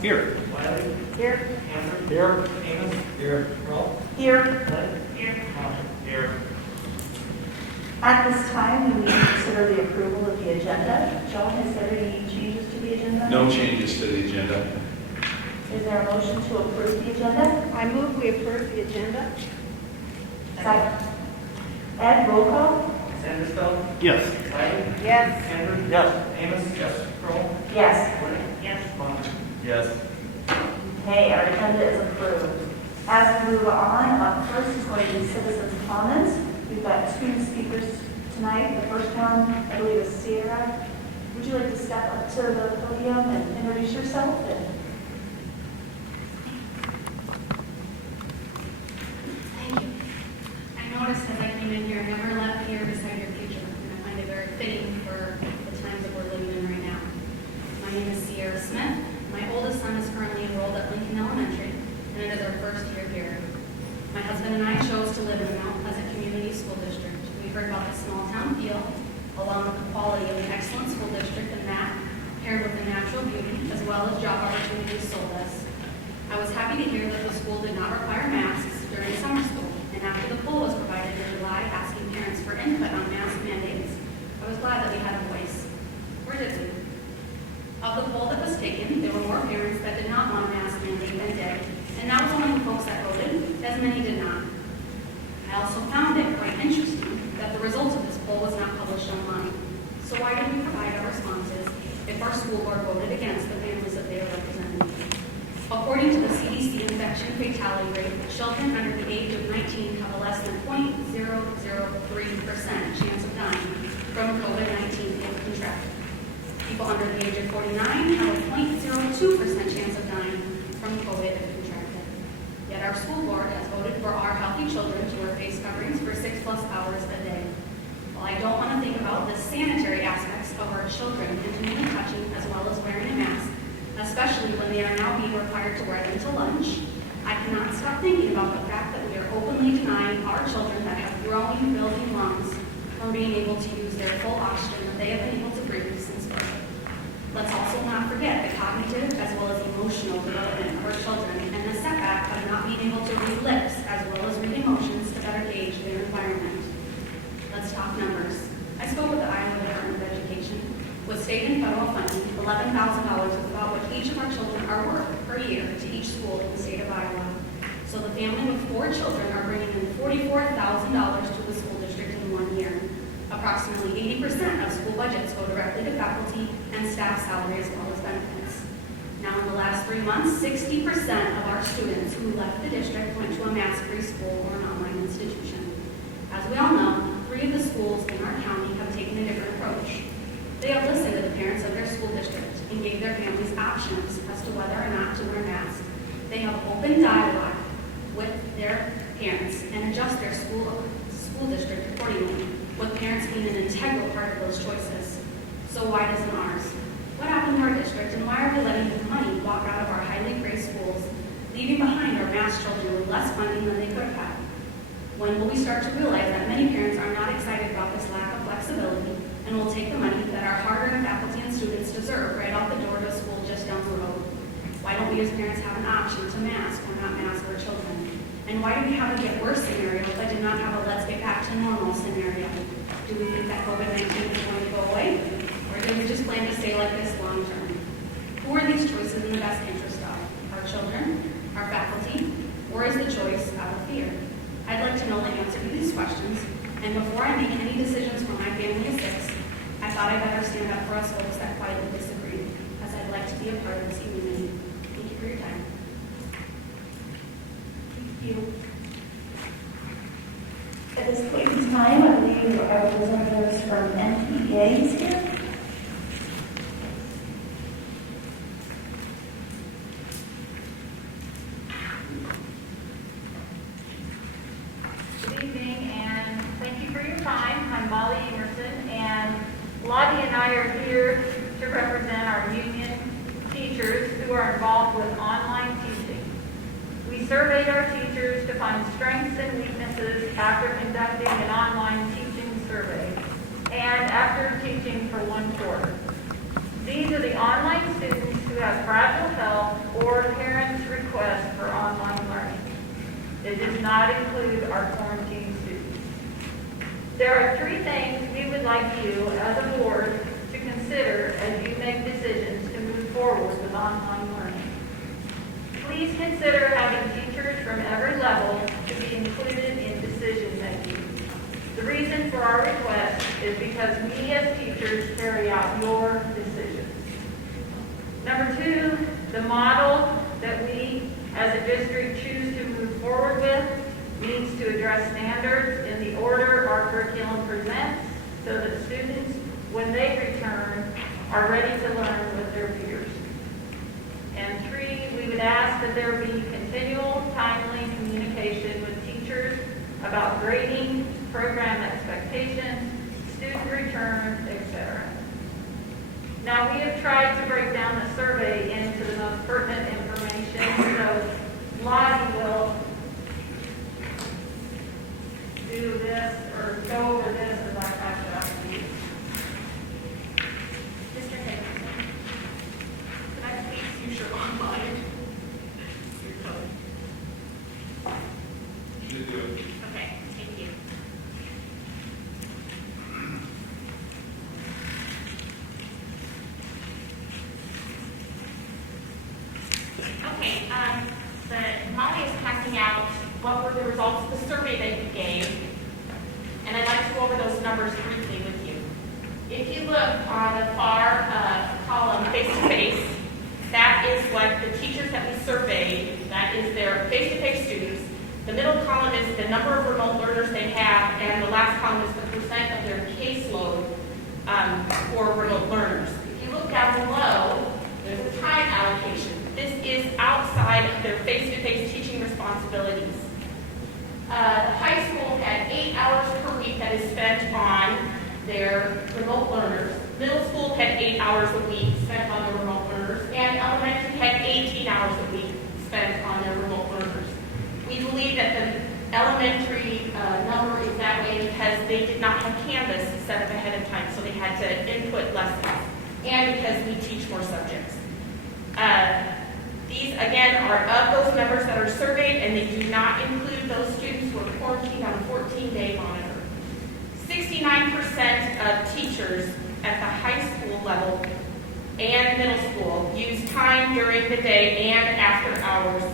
Here. Wiley. Here. Hanford. Here. Amos. Here. Roll. Here. Glenn. Here. Marshall. Here. At this time, we need to consider the approval of the agenda. John, is there any changes to the agenda? No changes to the agenda. Is there a motion to approve the agenda? I move we approve the agenda. Second. Ed, roll call? Sandersfeld. Yes. Wiley. Yes. Hanford. Yes. Amos. Yes. Roll. Yes. Glenn. Yes. Marshall. Yes. Okay, our agenda is approved. As we move on, up first is going to be citizens' comments. We've got two speakers tonight. The first one, I believe, is Sierra. Would you like to step up to the podium and introduce yourself? Thank you. I noticed as I came in here, never left here beside your future, and I find it very fitting for the times that we're living in right now. My name is Sierra Smith. My oldest son is currently enrolled at Lincoln Elementary, and it is our first year here. My husband and I chose to live in the Mount Pleasant Community School District. We heard about the small town feel, along with the quality of an excellent school district, and that, paired with the natural beauty, as well as job opportunities, sold us. I was happy to hear that the school did not require masks during summer school, and after the poll was provided in July asking parents for input on mask mandates, I was glad that we had a voice. Or did we? Of the poll that was taken, there were more parents that did not want a mask mandate than did, and that was among the folks that voted, as many did not. I also found it quite interesting that the results of this poll was not published online. So why did we provide our responses if our school board voted against the families that they are representing? According to the CDC infection fatality rate, children under the age of 19 have a less than 0.003% chance of dying from COVID-19 if contracted. People under the age of 49 have a 0.02% chance of dying from COVID if contracted. Yet our school board has voted for our healthy children to wear face coverings for 6+ hours a day. While I don't want to think about the sanitary aspects of our children intimately touching as well as wearing a mask, especially when they are now being required to wear them to lunch, I cannot stop thinking about the fact that we are openly denying our children that have growing, building lungs from being able to use their full oxygen that they have been able to breathe since birth. Let's also not forget the cognitive as well as emotional development of our children and the setback of not being able to read lips as well as read emotions to better gauge their environment. Let's talk numbers. I spoke with the Iowa Department of Education. With state and federal funding, $11,000 is about what each of our children are worth per year to each school in the state of Iowa. So the family with 4 children are bringing in $44,000 to the school district in 1 year. Approximately 80% of school budgets go directly to faculty and staff salary as well as benefits. Now in the last 3 months, 60% of our students who left the district went to a mask-free school or an online institution. As we all know, 3 of the schools in our county have taken a different approach. They have listened to the parents of their school district and gave their families options as to whether or not to wear masks. They have open dialogue with their parents and adjust their school district accordingly, with parents being an integral part of those choices. So why doesn't ours? What happened to our district, and why are we letting the money walk out of our highly praised schools, leaving behind our mask children with less funding than they could have had? When will we start to realize that many parents are not excited about this lack of flexibility and will take the money that our hard-earned faculty and students deserve right out the door to a school just down the road? Why don't we as parents have an option to mask or not mask our children? And why do we have a get worse scenario but do not have a let's get back to normal scenario? Do we think that COVID-19 is going to go away? Or do we just plan to stay like this long term? Who are these choices in the best interest of? Our children? Our faculty? Or is the choice out of fear? I'd like to know the answer to these questions, and before I make any decisions for my family of 6, I thought I'd better stand up for us folks that quietly disagree, as I'd like to be a part of this community. Thank you for your time. Thank you. At this point in time, I believe our representatives from MPTA is here. Good evening, and thank you for your time. I'm Molly Emerson, and Lottie and I are here to represent our union teachers who are involved with online teaching. We surveyed our teachers to find strengths and weaknesses after conducting an online teaching survey and after teaching for 1 quarter. These are the online students who have fragile health It does not include our quarantine students. There are 3 things we would like you, as a board, to consider as you make decisions to move forward with online learning. Please consider having teachers from every level to be included in decision making. The reason for our request is because we as teachers carry out your decisions. Number 2, the model that we as a district choose to move forward with needs to address standards in the order our curriculum presents so that students, when they return, are ready to learn with their peers. And 3, we would ask that there be continual, timely communication with teachers about grading, program expectations, student return, etc. Now, we have tried to break down the survey into the most pertinent information, so Lottie will do this or go over this as I pass it out to you. Mr. Higginson, could I please use your online? Your phone. You do it. Okay, thank you. Okay, Molly is passing out what were the results of the survey that you gave, and I'd like to go over those numbers briefly with you. If you look on the far column, face-to-face, that is what the teachers that we surveyed, that is their face-to-face students. The middle column is the number of remote learners they have, and the last column is the percent of their caseload for remote learners. If you look down below, there's a time allocation. This is outside of their face-to-face teaching responsibilities. The high school had 8 hours per week that is spent on their remote learners. Middle school had 8 hours a week spent on their remote learners, and elementary had 18 hours a week spent on their remote learners. We believe that the elementary number is that way because they did not have Canvas set up ahead of time, so they had to input lessons, and because we teach more subjects. These, again, are of those numbers that are surveyed, and they do not include those students who are quarantined on a 14-day monitor. 69% of teachers at the high school level and middle school use time during the day and after hours.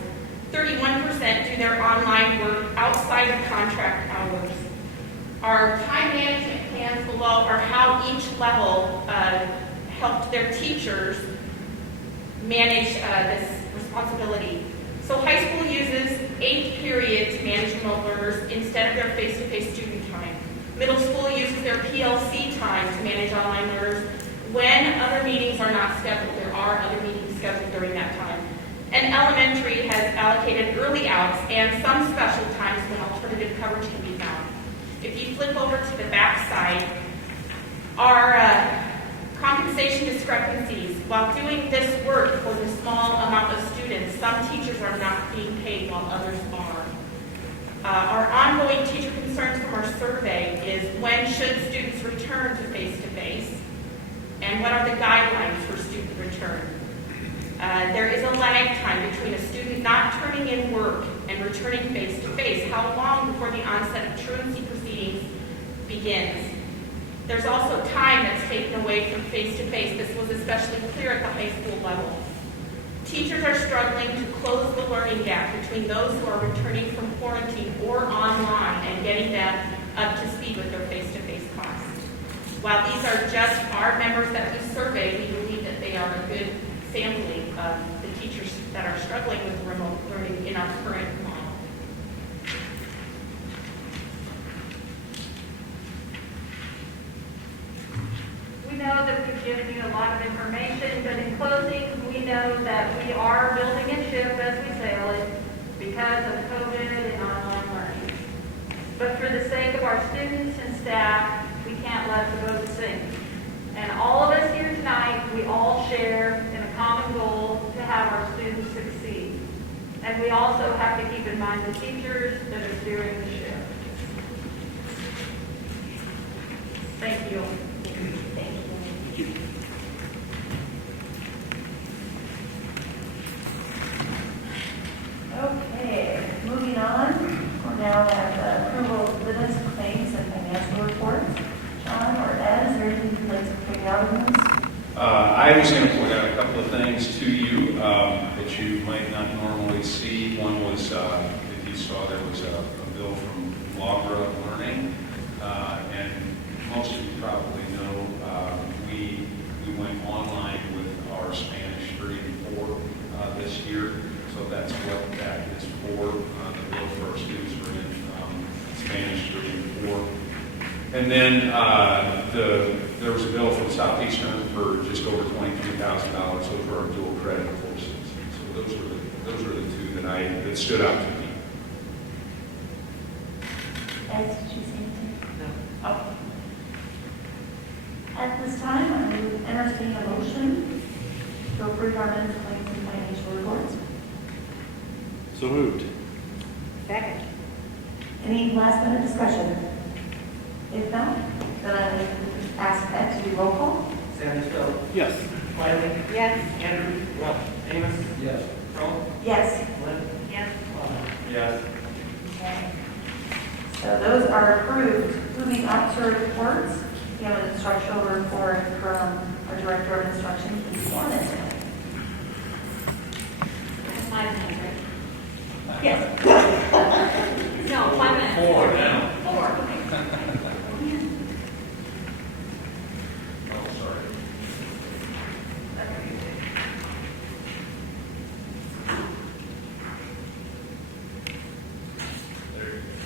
31% do their online work outside of contract hours. Our time management plans below are how each level helped their teachers manage this responsibility. So high school uses 8 period to manage remote learners instead of their face-to-face student time. Middle school uses their PLC time to manage online learners when other meetings are not scheduled. There are other meetings scheduled during that time. And elementary has allocated early outs and some special times when alternative coverage can be found. If you flip over to the back side, our compensation discrepancies. While doing this work for the small amount of students, some teachers are not being paid while others are. Our ongoing teacher concerns from our survey is when should students return to face-to-face, and what are the guidelines for student return? There is a lag time between a student not turning in work and returning face-to-face. How long before the onset of truancy proceedings begins? There's also time that's taken away from face-to-face. This was especially clear at the high school level. Teachers are struggling to close the learning gap between those who are returning from quarantine or online and getting them up to speed with their face-to-face class. While these are just our members that we surveyed, we believe that they are a good sampling of the teachers that are struggling with remote learning in our current model. We know that we've given you a lot of information, but in closing, we know that we are building a ship as we sail it because of COVID and online learning. But for the sake of our students and staff, we can't let the boat sink. And all of us here tonight, we all share in a common goal to have our students succeed. And we also have to keep in mind the teachers that are steering the ship. Thank you. Okay, moving on. I was going to point out a couple of things to you that you might not normally see. One was, if you saw, there was a bill from Lagra Learning, and most of you probably know we went online with our Spanish 3 and 4 this year, so that's what that is for. The bill for our students are in Spanish 3 and 4. And then there was a bill from Southeastern for just over $23,000. Those were our dual credit courses. So those are the two that stood out to me. Ed, did you say anything? No. Oh. At this time, I will entertain a motion to approve our minutes, claims, and financial reports. So moved. Second. Any last minute discussion? If not, then I will ask Ed to do roll call. Sandy Phil. Yes. Wiley. Yes. Andrew. Yes. Amos. Yes. Crowell. Yes. Lynn. Yes. Lauder. Yes. Okay. So those are approved. Moving on to reports, we have an instructional report from our Director of Instruction, Ms. Warren, tonight. 5 minutes, right? Yes. No, 5 minutes. 4 now. 4, okay. Oh, sorry. There you go.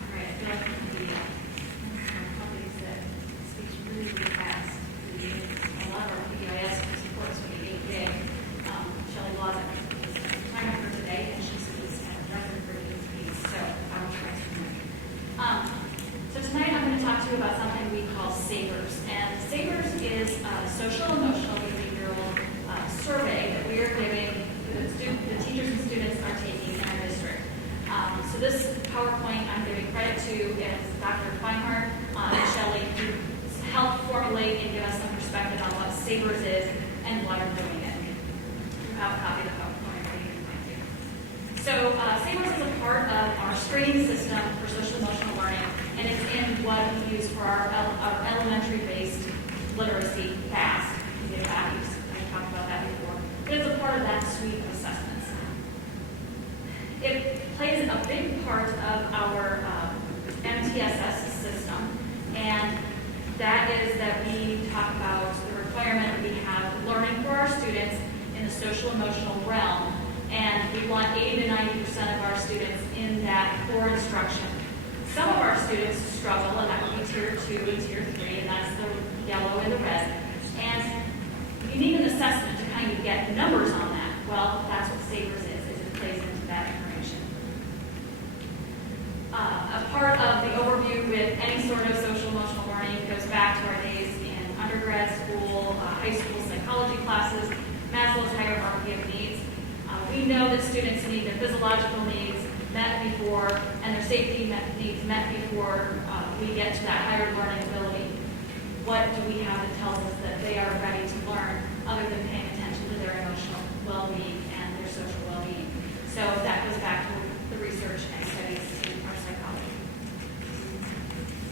All right, I feel like it's the companies that speaks really, really fast. We did a lot of our PBIS supports for the 8-day. Shelley Laws is time for today, and she's at a record for these meetings, so I will try to remember. So tonight I'm going to talk to you about something we call SABRES. And SABRES is a social emotional behavioral survey that we are giving the teachers and students are taking in our district. So this PowerPoint I'm giving credit to is Dr. Feinhardt and Shelley, who helped formulate and give us some perspective on what SABRES is and why we're doing it. You have a copy of the PowerPoint for you to find too. So SABRES is a part of our screening system for social emotional learning, and it's in what we use for our elementary-based literacy FAST. You get that, I talked about that before. But it's a part of that suite of assessments. It plays a big part of our MTSS system, and that is that we talk about the requirement that we have learning for our students in the social emotional realm, and we want 80 to 90% of our students in that core instruction. Some of our students struggle, and that would be tier 2 and tier 3, and that's the yellow and the red. And you need an assessment to kind of get numbers on that. Well, that's what SABRES is it plays into that information. A part of the overview with any sort of social emotional learning goes back to our days in undergrad school, high school psychology classes, Maslow's hierarchy of needs. We know that students need their physiological needs met before, and their safety needs met before we get to that higher learning ability. What do we have that tells us that they are ready to learn other than paying attention to their emotional well-being and their social well-being? So that goes back to the research and studies in our psychology.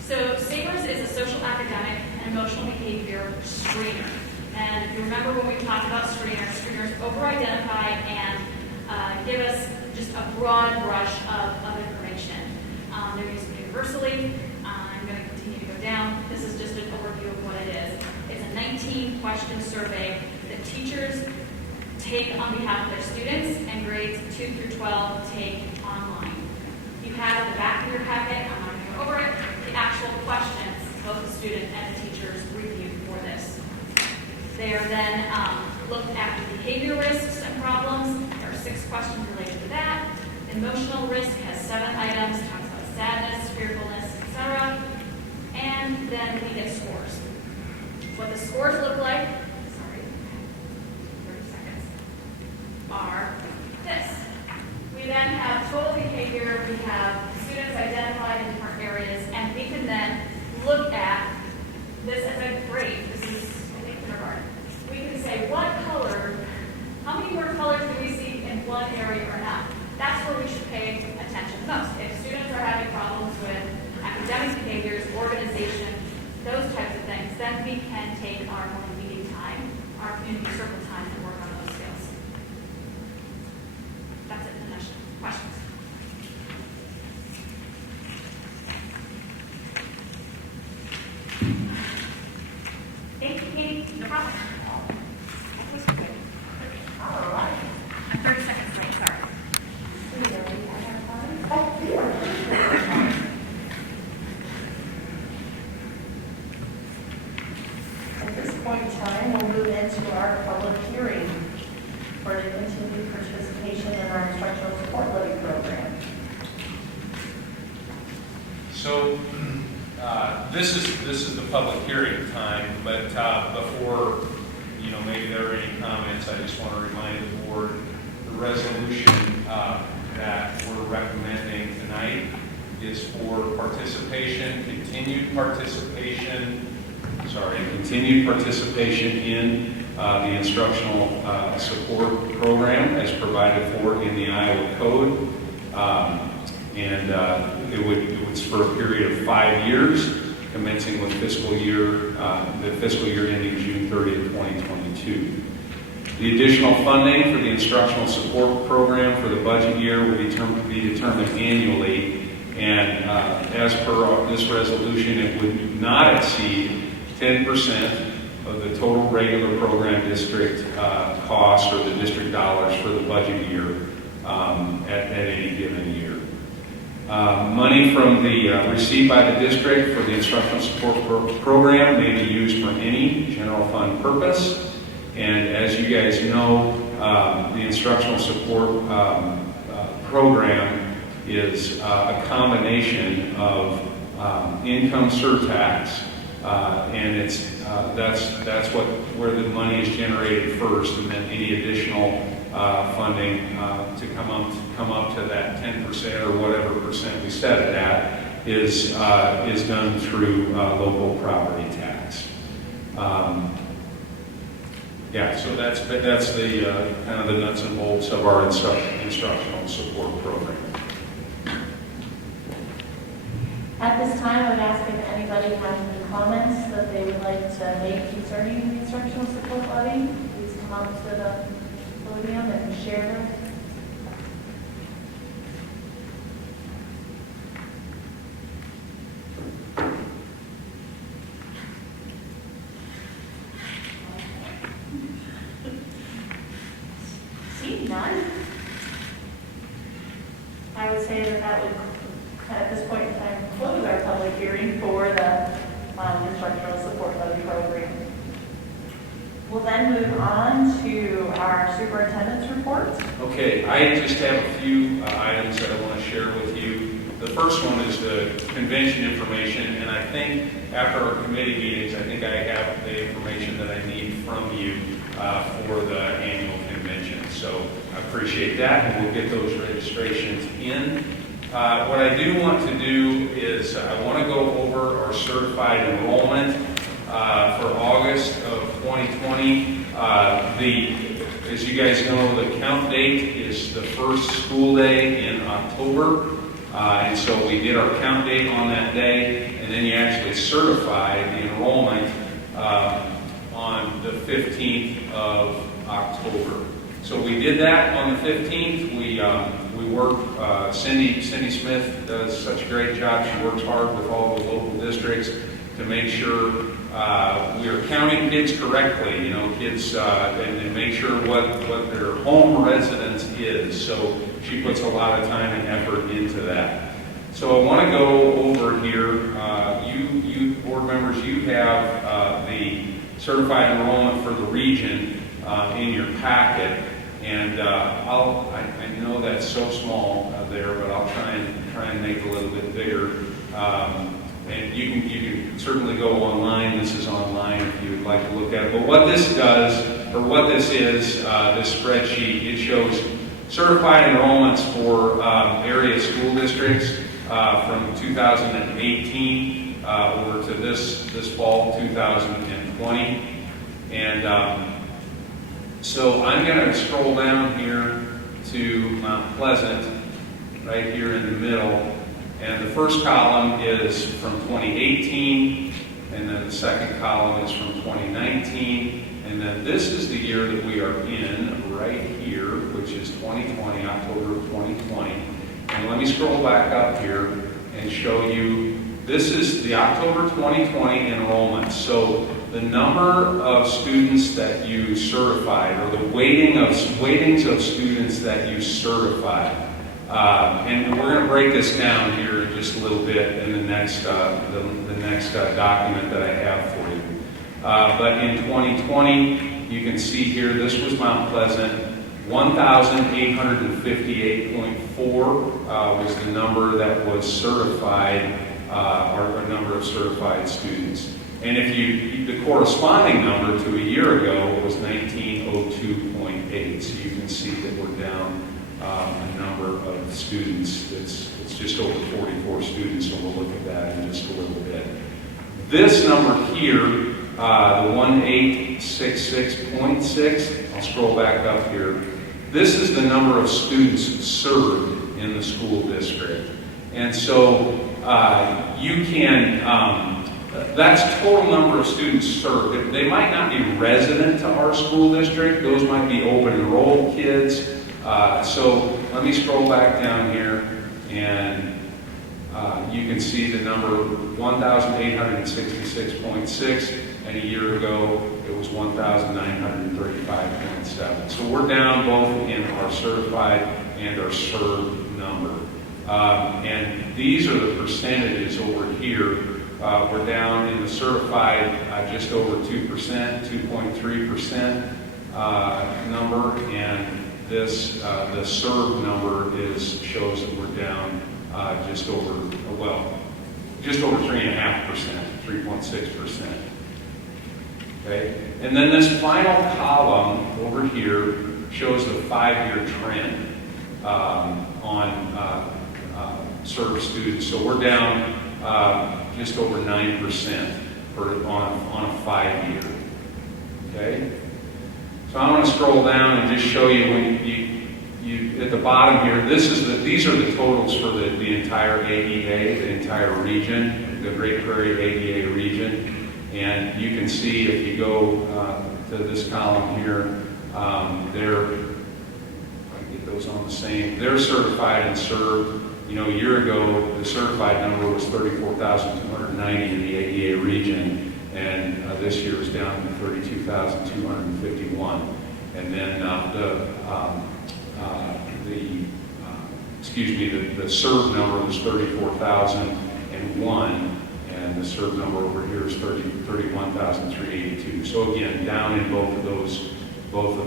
So SABRES is a social academic and emotional behavior screener. And you remember when we talked about screeners over-identify and give us just a broad brush of information. They're used universally. I'm going to continue to go down. This is just an overview of what it is. It's a 19-question survey that teachers take on behalf of their students and grades 2 through 12 take online. You have at the back of your packet, I'm not going to go over it, the actual questions both the student and the teachers review for this. They are then looked at the behavior risks and problems. There are 6 questions related to that. Emotional risk has 7 items, talks about sadness, fearfulness, etc. And then we get scores. What the scores look like, 30 seconds, are this. We then have total behavior, we have students identified in different areas, and we can then look at this as a grade. This is, I think, kindergarten. We can say what color, how many more colors do we see in one area or not? That's where we should pay attention most. If students are having problems with academic behaviors, organization, can take our morning meeting time, our community circle time, and work on those skills. That's it in a nutshell. Questions? Thank you, Katie. No problem. That was good. All right. I'm 30 seconds late, sorry. At this point in time, we'll move into our public hearing for the continued participation in our instructional support levy program. So, this is the public hearing time, but before, maybe there are any comments, I just want to remind the board, the resolution that we're recommending tonight is for continued participation in the instructional support program as provided for in the Iowa Code. It's for a period of 5 years, commencing with the fiscal year ending June 30th, 2022. The additional funding for the instructional support program for the budget year will be determined annually, and as per this resolution, it would not exceed 10% of the total regular program district cost or the district dollars for the budget year at any given year. Money from received by the district for the instructional support program may be used for any general fund purpose. And as you guys know, the instructional support program is a combination of income surtax, and that's where the money is generated first, and then any additional funding to come up to that 10% or whatever percent we set it at is done through local property tax. So that's the kind of the nuts and bolts of our instructional support program. At this time, I would ask if anybody has any comments that they would like to make concerning the instructional support levy. Please come up to the podium and share them. See, none. I would say that would, at this point in time, close our public hearing for the instructional support levy program. We'll then move on to our superintendent's report. Okay, I just have a few items that I want to share with you. The first one is the convention information, and I think after our committee meetings, I think I have the information that I need from you for the annual convention. So I appreciate that, and we'll get those registrations in. What I do want to do is I want to go over our certified enrollment for August of 2020. As you guys know, the count date is the first school day in October. And so we did our count date on that day, and then you actually certify the enrollment on the 15th of October. So we did that on the 15th. We worked, Cindy Smith does such a great job. She works hard with all the local districts to make sure we are counting kids correctly, kids, and make sure what their home residence is. So she puts a lot of time and effort into that. So I want to go over here. You board members, you have the certified enrollment for the region in your packet, and I know that's so small there, but I'll try and make it a little bit bigger. And you can certainly go online. This is online if you would like to look at it. But what this does, or what this is, this spreadsheet, it shows certified enrollments for area school districts from 2018 over to this fall, 2020. And so I'm going to scroll down here to Mount Pleasant, right here in the middle. And the first column is from 2018 and then the second column is from 2019, and then this is the year that we are in right here, which is 2020, October of 2020. And let me scroll back up here and show you, this is the October 2020 enrollment. So the number of students that you certified, or the weightings of students that you certified. And we're going to break this down here in just a little bit in the next document that I have for you. But in 2020, you can see here, this was Mount Pleasant. 1,858.4 was the number that was certified, or number of certified students. And if the corresponding number to a year ago was 1902.8. So you can see that we're down a number of students. It's just over 44 students, and we'll look at that in just a little bit. This number here, the 1866.6, I'll scroll back up here. This is the number of students served in the school district. And so you can, that's total number of students served. They might not be resident to our school district. Those might be open enrolled kids. So let me scroll back down here, and you can see the number 1,866.6, and a year ago it was 1,935.7. So we're down both in our certified and our served number. And these are the percentages over here. We're down in the certified just over 2%, 2.3% number, and this the served number shows that we're down just over 3.5%, 3.6%. Okay, and then this final column over here shows the 5-year trend on served students. So we're down just over 9% on a 5-year. Okay, so I want to scroll down and just show you when you at the bottom here. These are the totals for the entire AEA, the entire region, the Great Prairie AEA region. And you can see if you go to this column here, if I can get those on the same, they're certified and served. You know, a year ago, the certified number was 34,290 in the AEA region, and this year is down to 32,251. And then the served number was 34,001. And the served number over here is 31,382. So again, down in both of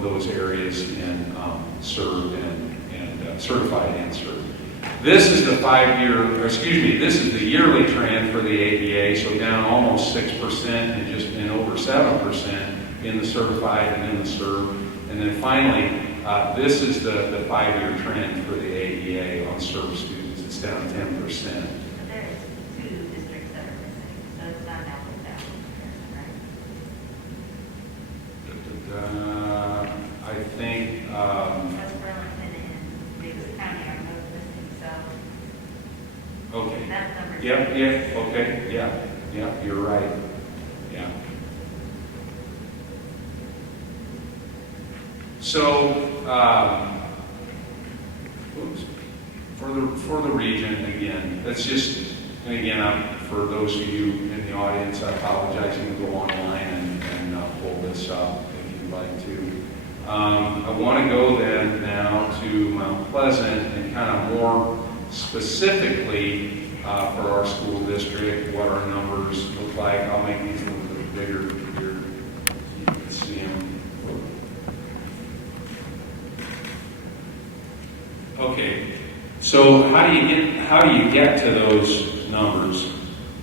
those areas in served and certified and served. This is the this is the yearly trend for the AEA. So down almost 6% and over 7% in the certified and in the served. And then finally, this is the 5-year trend for the AEA on served students. It's down 10%. I think that's Burlington and Davis County are both missing, so okay. that's number 2. Yep, okay, yeah, you're right. Yeah. So for the region again, that's just, and again, for those of you in the audience, I apologize. You can go online and pull this up if you'd like to. I want to go then now to Mount Pleasant and kind of more specifically for our school district, what our numbers look like. I'll make these a little bit bigger here so you can see them. Okay, so how do you get to those numbers?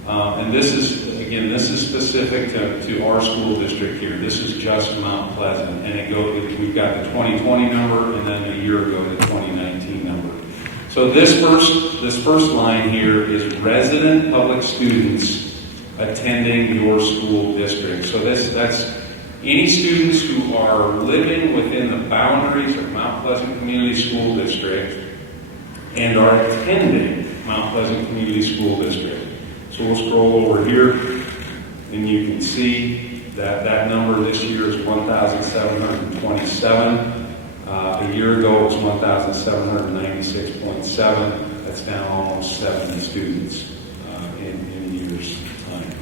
And this is specific to our school district here. This is just Mount Pleasant, and we've got the 2020 number, and then a year ago the 2019 number. So this first line here is resident public students attending your school district. So that's any students who are living within the boundaries of Mount Pleasant Community School District and are attending Mount Pleasant Community School District. So we'll scroll over here, And you can see that that number this year is 1,727. A year ago it was 1,796.7. That's down almost 70 students in a year's time.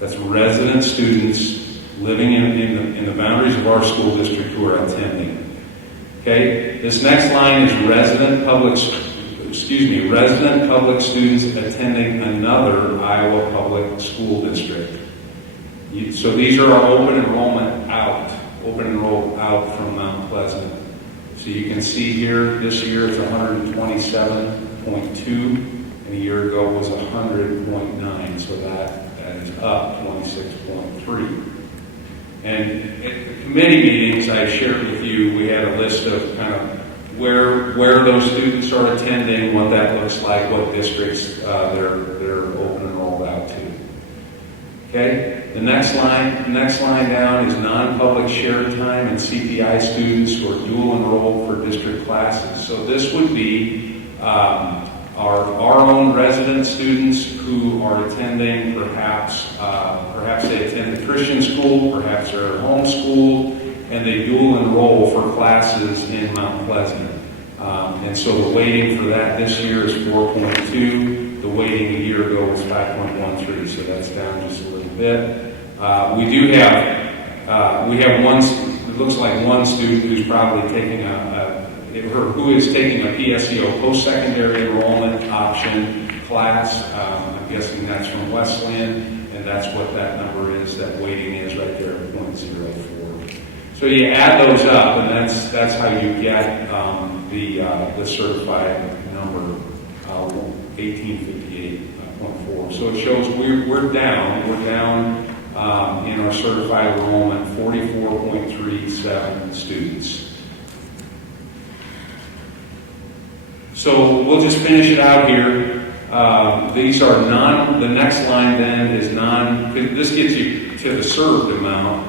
That's resident students living in the boundaries of our school district who are attending. Okay, this next line is resident public students attending another Iowa public school district. So these are our open enrollment out from Mount Pleasant. So you can see here, this year it's 127.2, and a year ago was 100.9, so that is up 26.3. And at the committee meetings I shared with you, we had a list of kind of where those students are attending, what that looks like, what districts they're open enrolled out to. Okay, the next line down is non-public shared time and CPI students who are dual enrolled for district classes. So this would be our own resident students who are attending perhaps they attend a Christian school, perhaps they're homeschooled, and they dual enroll for classes in Mount Pleasant. And so the weighting for that this year is 4.2. The weighting a year ago was 5.13, so that's down just a little bit. We have one, it looks like one student who's probably taking who is taking a PSEO post-secondary enrollment option class. I'm guessing that's from Wesleyan, and that's what that number is, that weighting is right there at 0.04. So you add those up, and that's how you get the certified number, 1858.4. So it shows we're down in our certified enrollment 44.37 students. So we'll just finish it out here. These are the next line then is this gets you to the served amount.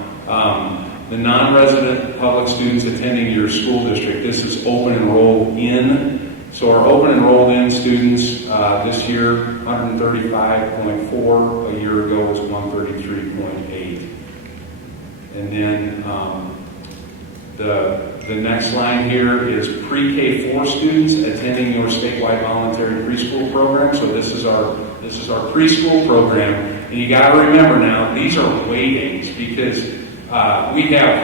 The non-resident public students attending your school district, this is open enrolled in. So our open enrolled in students this year, 135.4. A year ago was 133.8. And then the next line here is pre-K 4 students attending your statewide voluntary preschool program. So this is our preschool program, and you got to remember now these are weightings because we have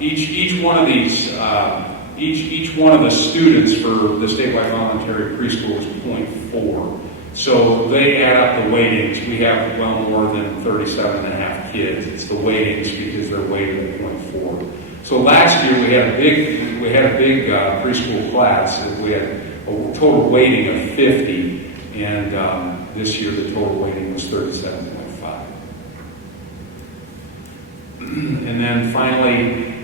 each one of these each one of the students for the statewide voluntary preschool is 0.4. So they add up the weightings. We have well more than 37 and a half kids. It's the weightings because they're weighted at 0.4. So last year we had a big preschool class. We had a total weighting of 50, and this year the total weighting was 37.5. And then finally,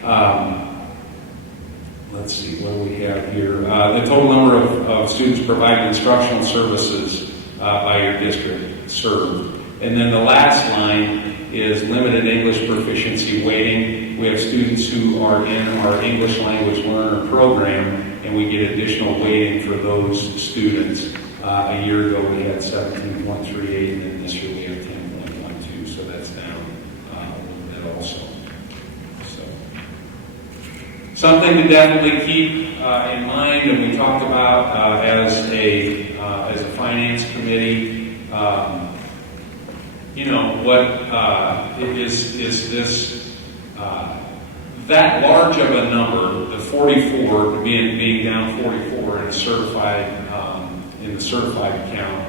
let's see what do we have here. The total number of students providing instructional services by your district served. And then the last line is limited English proficiency weighting. We have students who are in our English language learner program, and we get additional weighting for those students. A year ago we had 17.38, and then this year we have 10.12, so that's down a little bit also. So something to definitely keep in mind, and we talked about as a finance committee. What is this that large of a number? The 44 being down 44 in a certified in the certified count.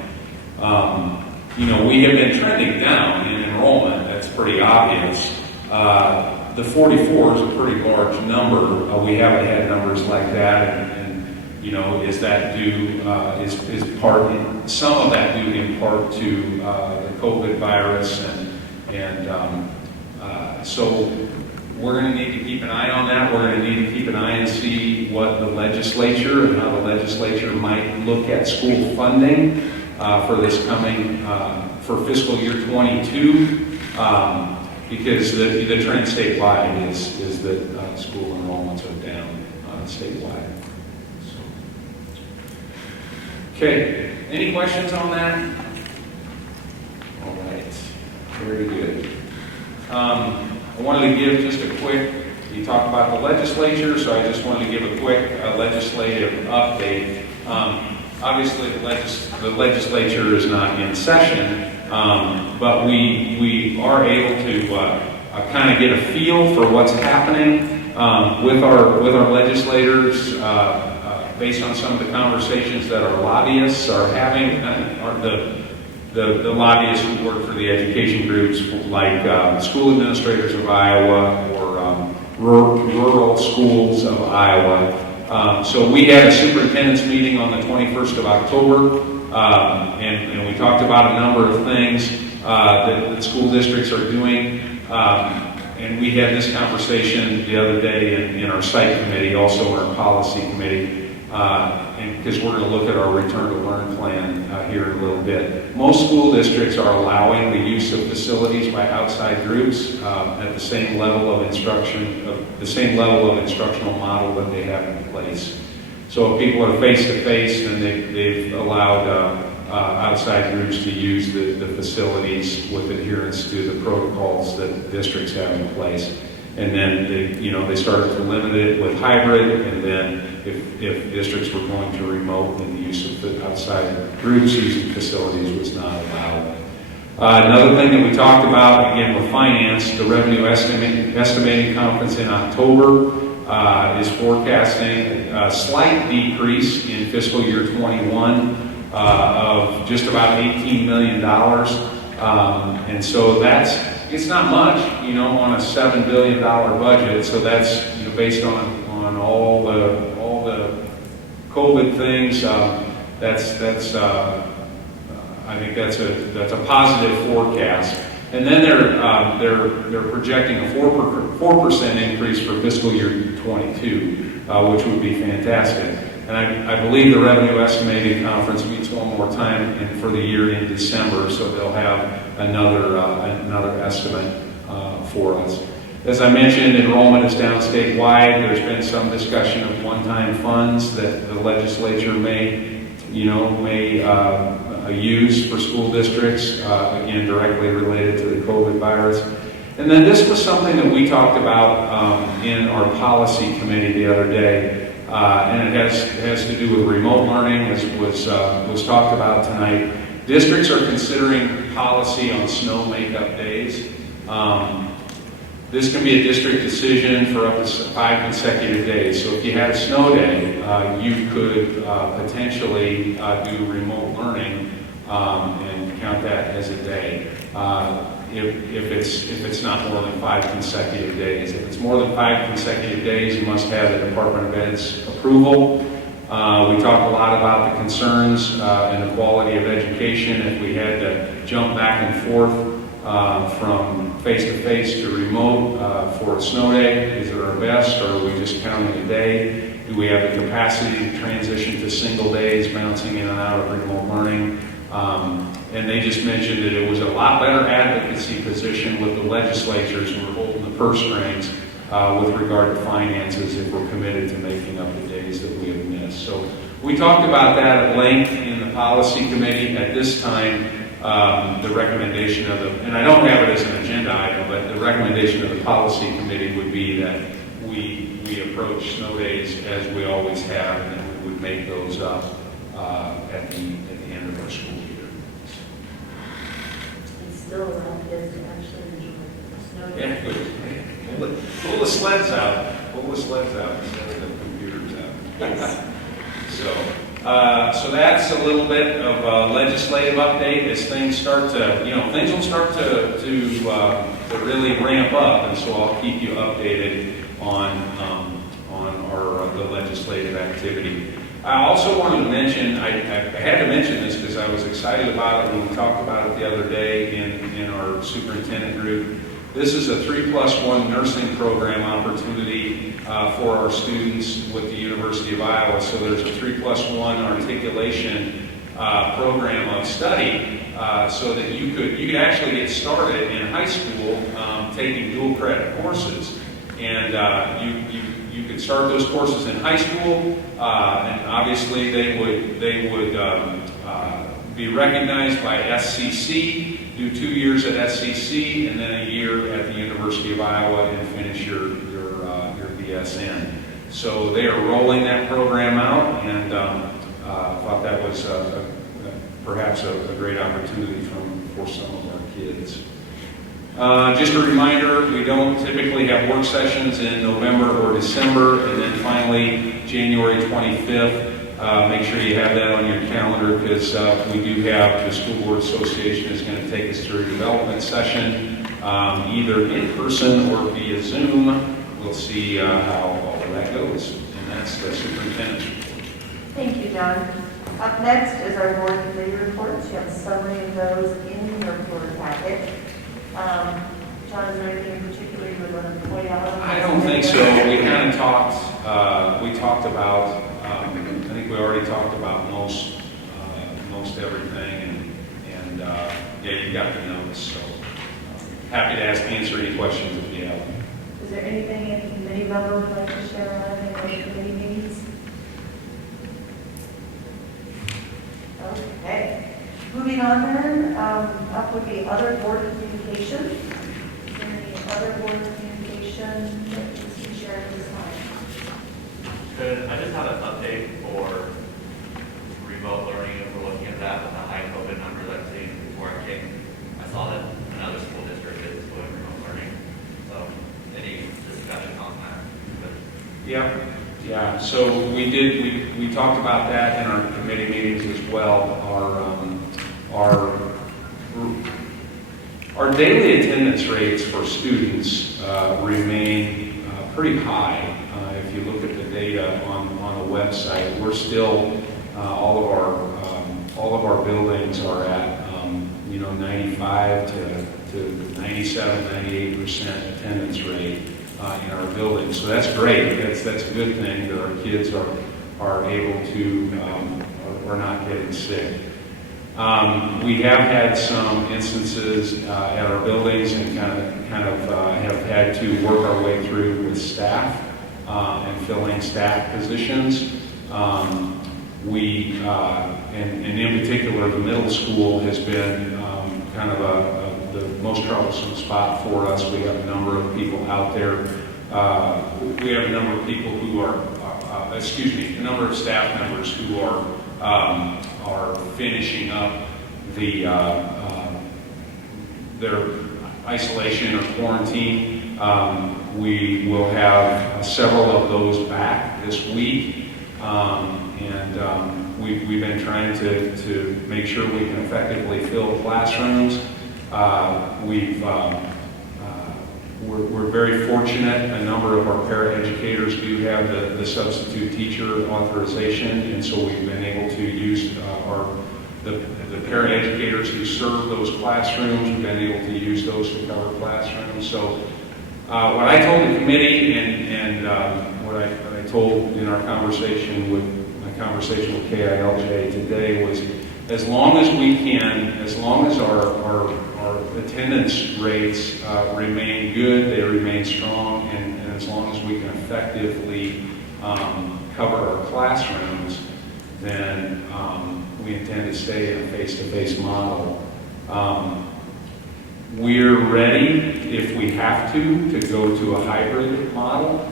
We have been trending down in enrollment. That's pretty obvious. The 44 is a pretty large number. We haven't had numbers like that, and is that due? Is some of that due in part to the COVID virus, and so we're going to need to keep an eye on that. We're going to need to keep an eye and see what the legislature and how the legislature might look at school funding for this coming for fiscal year 22. Because the trend statewide is that school enrollments are down statewide. So. Okay, any questions on that? All right, very good. I wanted to give just a quick, you talked about the legislature, so I just wanted to give a quick legislative update. Obviously, the legislature is not in session, but we are able to kind of get a feel for what's happening with our legislators based on some of the conversations that our lobbyists are having, the lobbyists who work for the education groups like School Administrators of Iowa or rural schools of Iowa. So we had a superintendent's meeting on the 21st of October, and we talked about a number of things that school districts are doing. And we had this conversation the other day in our site committee, also our policy committee, and because we're going to look at our return to learn plan here in a little bit. Most school districts are allowing the use of facilities by outside groups at the same level of instruction, the same level of instructional model that they have in place. So if people are face to face, then they've allowed outside groups to use the facilities with adherence to the protocols that districts have in place. And then they started to limit it with hybrid, and then if districts were going to remote, then the use of the outside groups using facilities was not allowed. Another thing that we talked about, again with finance, the revenue estimating conference in October is forecasting a slight decrease in fiscal year 21 of just about $18 million. And so it's not much, on a $7 billion budget. So that's, based on all the COVID things. I think that's a positive forecast. And then they're projecting a 4% increase for fiscal year 22, which would be fantastic. And I believe the revenue estimating conference meets one more time for the year in December, so they'll have another estimate for us. As I mentioned, enrollment is down statewide. There's been some discussion of one-time funds that the legislature may use for school districts, again, directly related to the COVID virus. And then this was something that we talked about in our policy committee the other day. And it has to do with remote learning, as was talked about tonight. Districts are considering policy on snow makeup days. This can be a district decision for up to 5 consecutive days. So if you had a snow day, you could potentially do remote learning and count that as a day. If it's not more than 5 consecutive days. If it's more than 5 consecutive days, you must have the Department of Ed's approval. We talked a lot about the concerns and the quality of education. If we had to jump back and forth from face-to-face to remote for a snow day, is it our best, or are we just counting a day? Do we have the capacity to transition to single days, bouncing in and out of remote learning? And they just mentioned that it was a lot better advocacy position with the legislatures who are holding the purse strings with regard to finances if we're committed to making up the days that we have missed. So we talked about that at length in the policy committee. At this time, the recommendation of and I don't have it as an agenda item, but the recommendation of the policy committee would be that we approach snow days as we always have, and then we would make those up at the end of our school year. Still allow kids to actually enjoy the snow day. Yeah, good. Pull the sleds out. Pull the sleds out instead of the computers out. Yes. So that's a little bit of a legislative update as things start to, things will start to really ramp up, and so I'll keep you updated on the legislative activity. I also wanted to mention, I had to mention this because I was excited about it when we talked about it the other day in our superintendent group. This is a 3+1 nursing program opportunity for our students with the University of Iowa. So there's a 3+1 articulation program of study so that you could actually get started in high school taking dual credit courses. And you could start those courses in high school, and obviously they would be recognized by SCC. do 2 years at SCC and then a year at the University of Iowa and finish your BSN. So they are rolling that program out, and thought that was perhaps a great opportunity for some of our kids. Just a reminder, we don't typically have work sessions in November or December, and then finally January 25th. Make sure you have that on your calendar, because we do have the School Board Association is going to take us through a development session, either in person or via Zoom. We'll see how all of that goes, and that's the superintendent's report. Thank you, John. Up next is our board committee reports. You have a summary of those in your board packet. John, is there anything in particular you would want to point out? I don't think so. We kind of talked, we talked about, I think we already talked about most everything, and yeah, you got the notes, so happy to answer any questions if you have them. Is there anything any committee member would like to share on any of the committee meetings? Okay. Moving on then, up would be other board communication. Is there any other board communication that needs to be shared at this time? Good. I just have an update for remote learning, and we're looking at that with the high COVID numbers I've seen before I came. I saw that another school district is doing remote learning. So any discussion on that? Yeah. So we talked about that in our committee meetings as well. Our daily attendance rates for students remain pretty high. If you look at the data on the website, we're still all of our buildings are at 95 to 97, 98% attendance rate in our buildings. So that's great. That's a good thing that our kids are able to are not getting sick. We have had some instances at our buildings and kind of have had to work our way through with staff and filling staff positions. And in particular, the middle school has been kind of the most troublesome spot for us. We have a number of people out there. We have a number of people who are, a number of staff members who are finishing up their isolation or quarantine. We will have several of those back this week, and we've been trying to make sure we can effectively fill classrooms. We're very fortunate. A number of our paraeducators do have the substitute teacher authorization, and so we've been able to use the paraeducators who serve those classrooms. We've been able to use those to cover classrooms. So what I told the committee and what I told in our conversation with KILJ today was, as long as we can, as long as our attendance rates remain good, they remain strong, and as long as we can effectively cover our classrooms, then we intend to stay in a face-to-face model. We're ready, if we have to go to a hybrid model.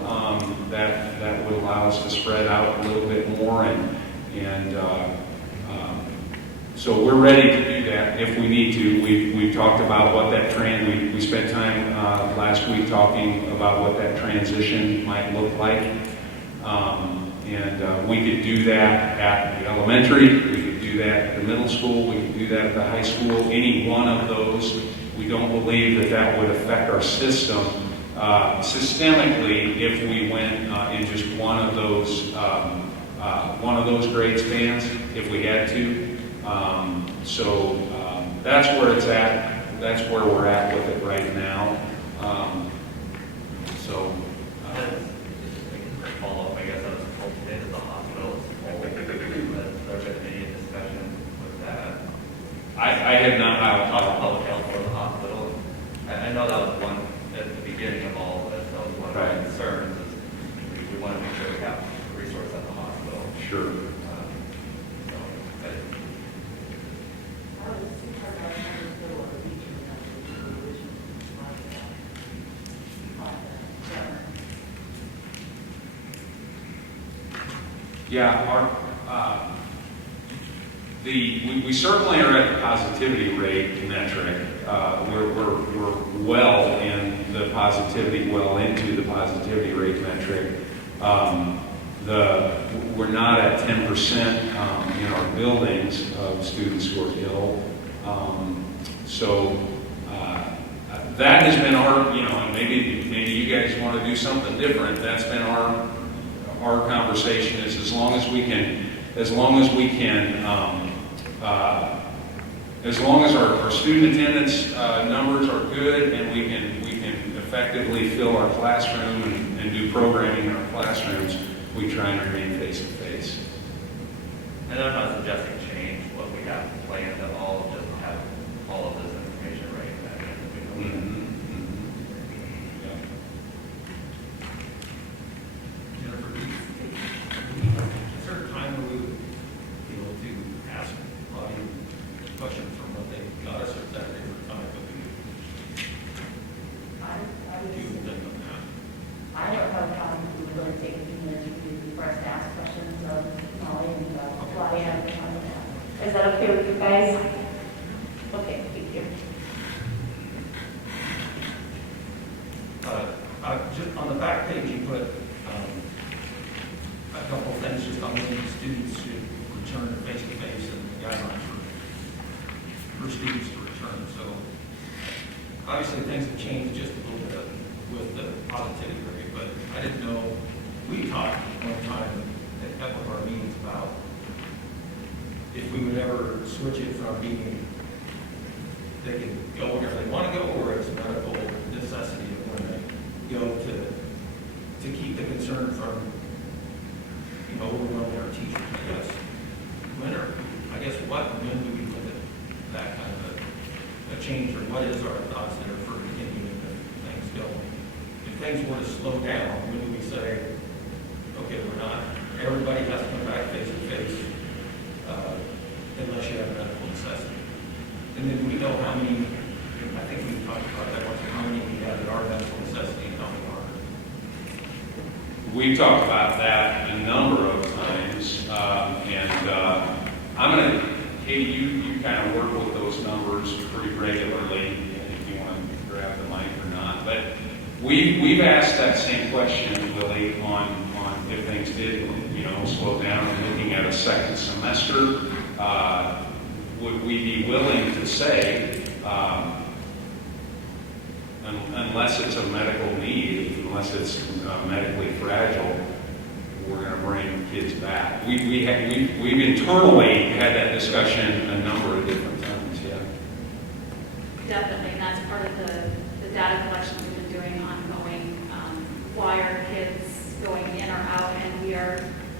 That would allow us to spread out a little bit more, and so we're ready to do that if we need to. We've talked about what that we spent time last week talking about what that transition might look like. And we could do that at the elementary, we could do that at the middle school, we could do that at the high school, any one of those. We don't believe that would affect our system systemically if we went in just one of those grade spans, if we had to. So that's where it's at. That's where we're at with it right now. Follow-up, I guess, I was told today that the hospital is full. Has there been any discussion with that? I have not. Public health for the hospital. I know that was one at the beginning of all of this. That was one of our concerns. Is we want to make sure we have resources at the hospital. Sure. I would assume our Yeah, we certainly are at the positivity rate metric. We're well in the positivity, well into the positivity rate metric. We're not at 10% in our buildings of students who are ill. That has been our, and maybe you guys want to do something different. That's been our conversation is as long as our student attendance numbers are good and we can effectively fill our classroom and do programming in our classrooms, we try and remain face to face. And I'm not suggesting change what we have planned at all, just have all of this information right back in the beginning. Jennifer, is there a time when we would be able to ask Bobby questions from what they got us, or is that a different time that we do think of that? I don't have a problem if we really take a few minutes for us to ask questions of Molly and Claudia. Is that okay with you guys? Okay, thank you. Just on the back page, you put a couple of things just on when students should return face-to-face and guidelines for students to return. So obviously things have changed just a little bit with the positivity rate, but I didn't know, we talked one time at one of our meetings about if we would ever switch it from being they can go whenever they want to go, or it's a medical necessity of when they go to keep the concern from, overwhelming our teachers, I guess. When do we look at that kind of a change, or what is our thoughts there for continuing things going? If things were to slow down, when do we say, okay, we're not, everybody has to come back face to face unless you have a medical necessity? And then we know how many, I think we talked about that once, how many we have that are medical necessity and how many aren't. We've talked about that a number of times, I'm going to, Katie, you kind of work with those numbers pretty regularly, if you want to grab the mic or not. But we've asked that same question, Willie, on if things did, slow down and looking at a second semester. Would we be willing to say, unless it's a medical need, unless it's medically fragile, we're going to bring kids back? We've internally had that discussion a number of different times. Yeah. Definitely, and that's part of the data collection we've been doing ongoing. Why are kids going in or out? And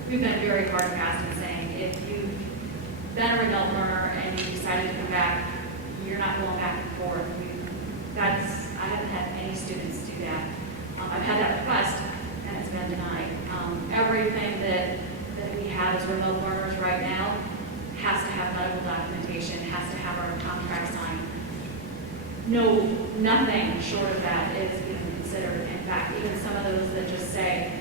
we've been very hard and fast in saying if you've been a remote learner and you decided to come back, you're not going back and forth. I haven't had any students do that. I've had that request and it's been denied. Everything that we have as remote learners right now has to have medical documentation, has to have our contract signed. No, nothing short of that is even considered. In fact, even some of those that just say,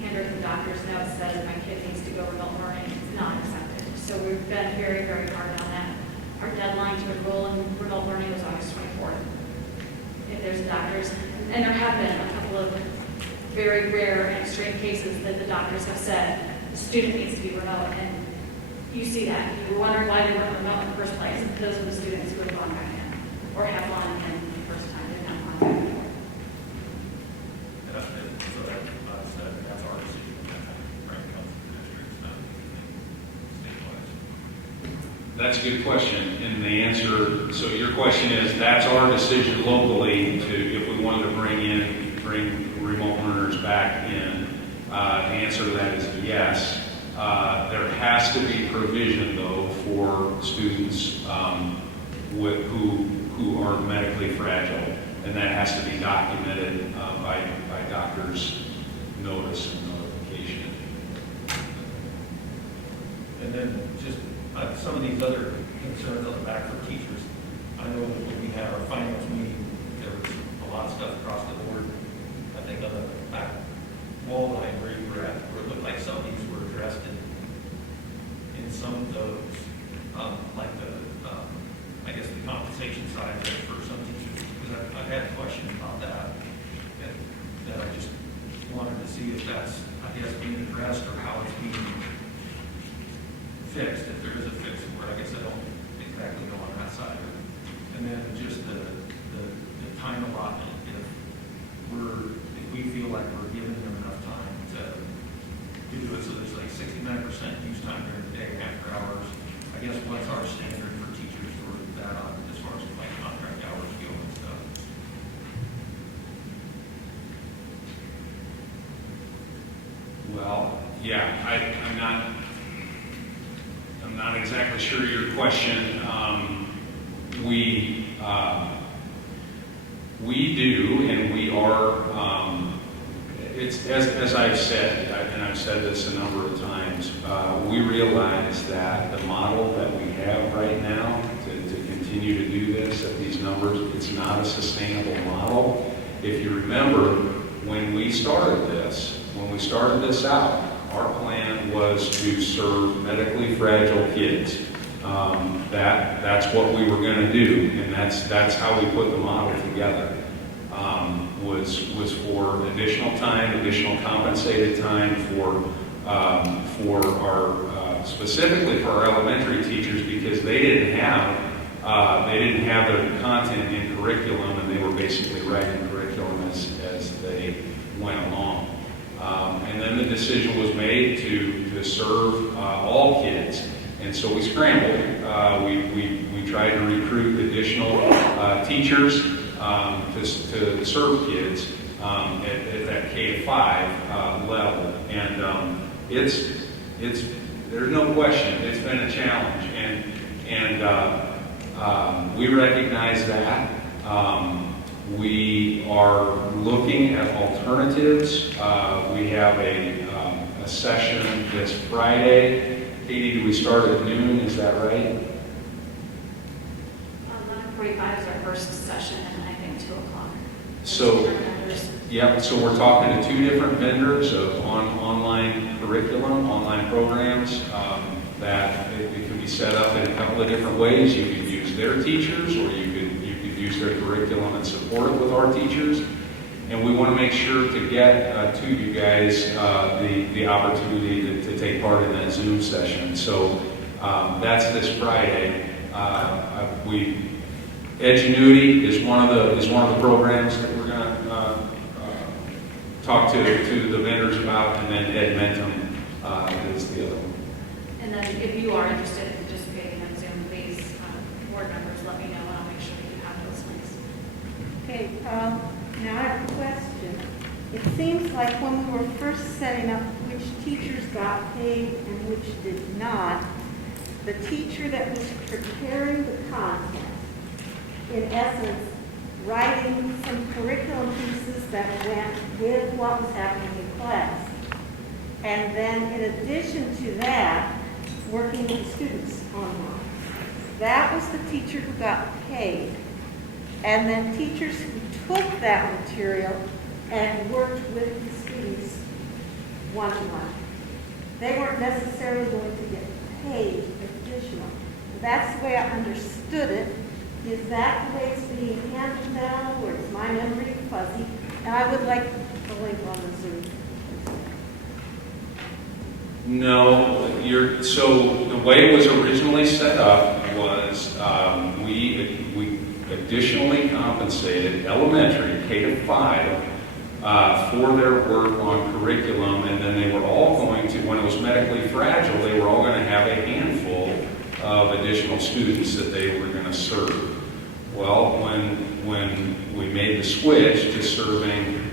handwritten doctor's note says my kid needs to go remote learning, it's not accepted. So we've been very, very hard on that. Our deadline to enroll in remote learning was August 24th. If there's doctors, and there have been a couple of very rare and extreme cases that the doctors have said the student needs to be remote, and you see that. You were wondering why they weren't remote in the first place. Those are the students who have gone back in, or have gone in the first time, did not gone back before. So that's our decision. Right, comes from the districts, not statewide. That's a good question. And the answer, so your question is, that's our decision locally if we wanted to bring remote learners back in. The answer to that is yes. There has to be provision, though, for students who are medically fragile, and that has to be documented by doctor's notice and notification. And then just some of these other concerns on the back for teachers. I know that when we had our finals meeting, there was a lot of stuff across the board. I think on the back wall line where you were at, where it looked like some of these were addressed. see if that's, I guess, being addressed or how it's being fixed, if there is a fix for it. I guess I don't exactly know on that side of it. And then just the time allotment, if we feel like we're giving them enough time to do it, so there's like 69% use time during the day, after hours. I guess what's our standard for teachers for that as far as like contract hours go and stuff? Well, yeah, I'm not exactly sure your question. We do, and we are, it's, as I've said, and I've said this a number of times, we realize that the model that we have right now to continue to do this at these numbers, it's not a sustainable model. If you remember, when we started this out, our plan was to serve medically fragile kids. That's what we were going to do, and that's how we put the model together. Was for additional time, additional compensated time for our specifically for our elementary teachers, because they didn't have their content in curriculum, and they were basically writing curriculum as they went along. And then the decision was made to serve all kids. And so we scrambled. We tried to recruit additional teachers to serve kids at that K-5 level. And there's no question, it's been a challenge. And we recognize that. We are looking at alternatives. We have a session this Friday. Katie, do we start at noon? Is that right? 11:45 is our first session, and I think 2 o'clock. So, yeah, so we're talking to 2 different vendors of online curriculum, online programs that it can be set up in a couple of different ways. You could use their teachers, or you could use their curriculum and support it with our teachers. And we want to make sure to get to you guys the opportunity to take part in that Zoom session. So that's this Friday. Edgenuity is one of the programs that we're going to talk to the vendors about, and then Edmentum is the other one. And then if you are interested in participating in Zoom, please, board members, let me know, and I'll make sure that you have those links. Okay, now I have a question. It seems like when we were first setting up which teachers got paid and which did not, the teacher that was preparing the content, in essence, writing some curriculum pieces that went with what was happening in class. And then in addition to that, working with the students online. That was the teacher who got paid. And then teachers who took that material and worked with the students one-on-one. They weren't necessarily going to get paid additional. That's the way I understood it. Is that the way it's being handled now, or is my memory fuzzy? And I would like the link on the Zoom. No, so the way it was originally set up was we additionally compensated elementary K-5 for their work on curriculum, and then they were all going to, when it was medically fragile, they were all going to have a handful of additional students that they were going to serve. Well, when we made the switch to serving,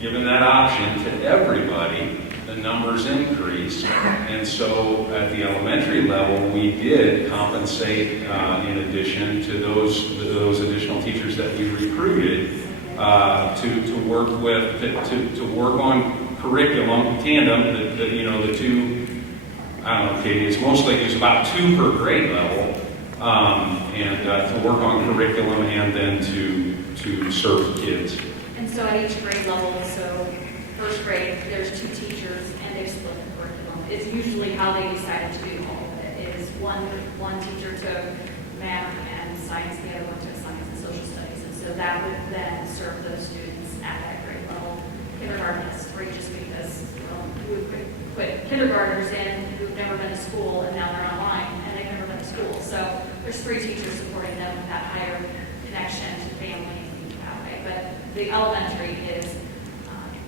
given that option to everybody, the numbers increased. And so at the elementary level, we did compensate in addition to those additional teachers that we recruited to work with, to work on curriculum tandem, the 2, I don't know, Katie, it's about 2 per grade level, and to work on curriculum and then to serve kids. And so at each grade level, so first grade, there's 2 teachers, and they split the curriculum. It's usually how they decided to do all of it, is one teacher took math and science, the other one took science and social studies. And so that would then serve those students at that grade level. Can kindergarten has 3 just because, well, we put kindergartners in who've never been to school and now they're online and they've never been to school. So there's 3 teachers supporting them with that higher connection to family and things that way. But the elementary is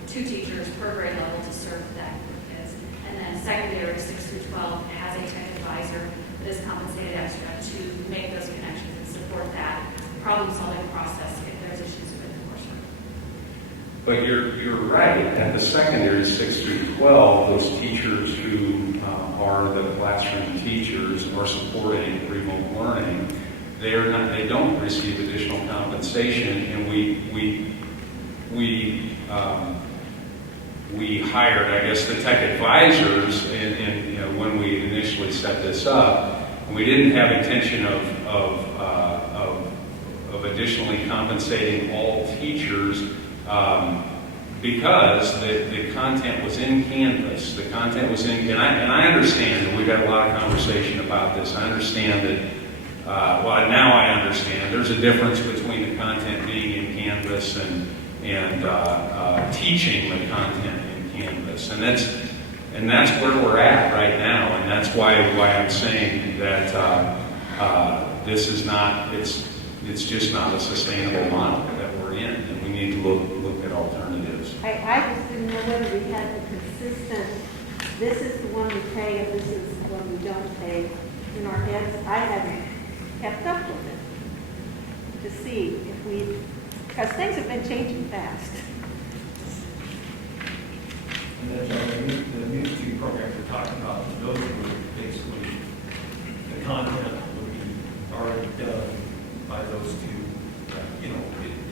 2 teachers per grade level to serve that group of kids. And then secondary, 6 through 12, has a tech advisor that is compensated extra to make those connections and support that problem-solving process if there's issues with enforcement. But you're right. At the secondary, 6 through 12, those teachers who are the classroom teachers are supporting remote learning. They don't receive additional compensation, and we hired, I guess, the tech advisors, and when we initially set this up, we didn't have intention of additionally compensating all teachers because the content was in Canvas. The content was in, and I understand that we've had a lot of conversation about this. I understand that. Well, now I understand. There's a difference between the content being in Canvas and teaching the content in Canvas, and that's where we're at right now, and that's why I'm saying that this is not. It's just not a sustainable model that we're in, and we need to look at alternatives. I just didn't know whether we had the consistent, this is the one we pay and this is the one we don't pay in our heads. I haven't kept up with it to see if we, because things have been changing fast. And then the new 2 programs we're talking about, those would basically, the content would be already done by those 2,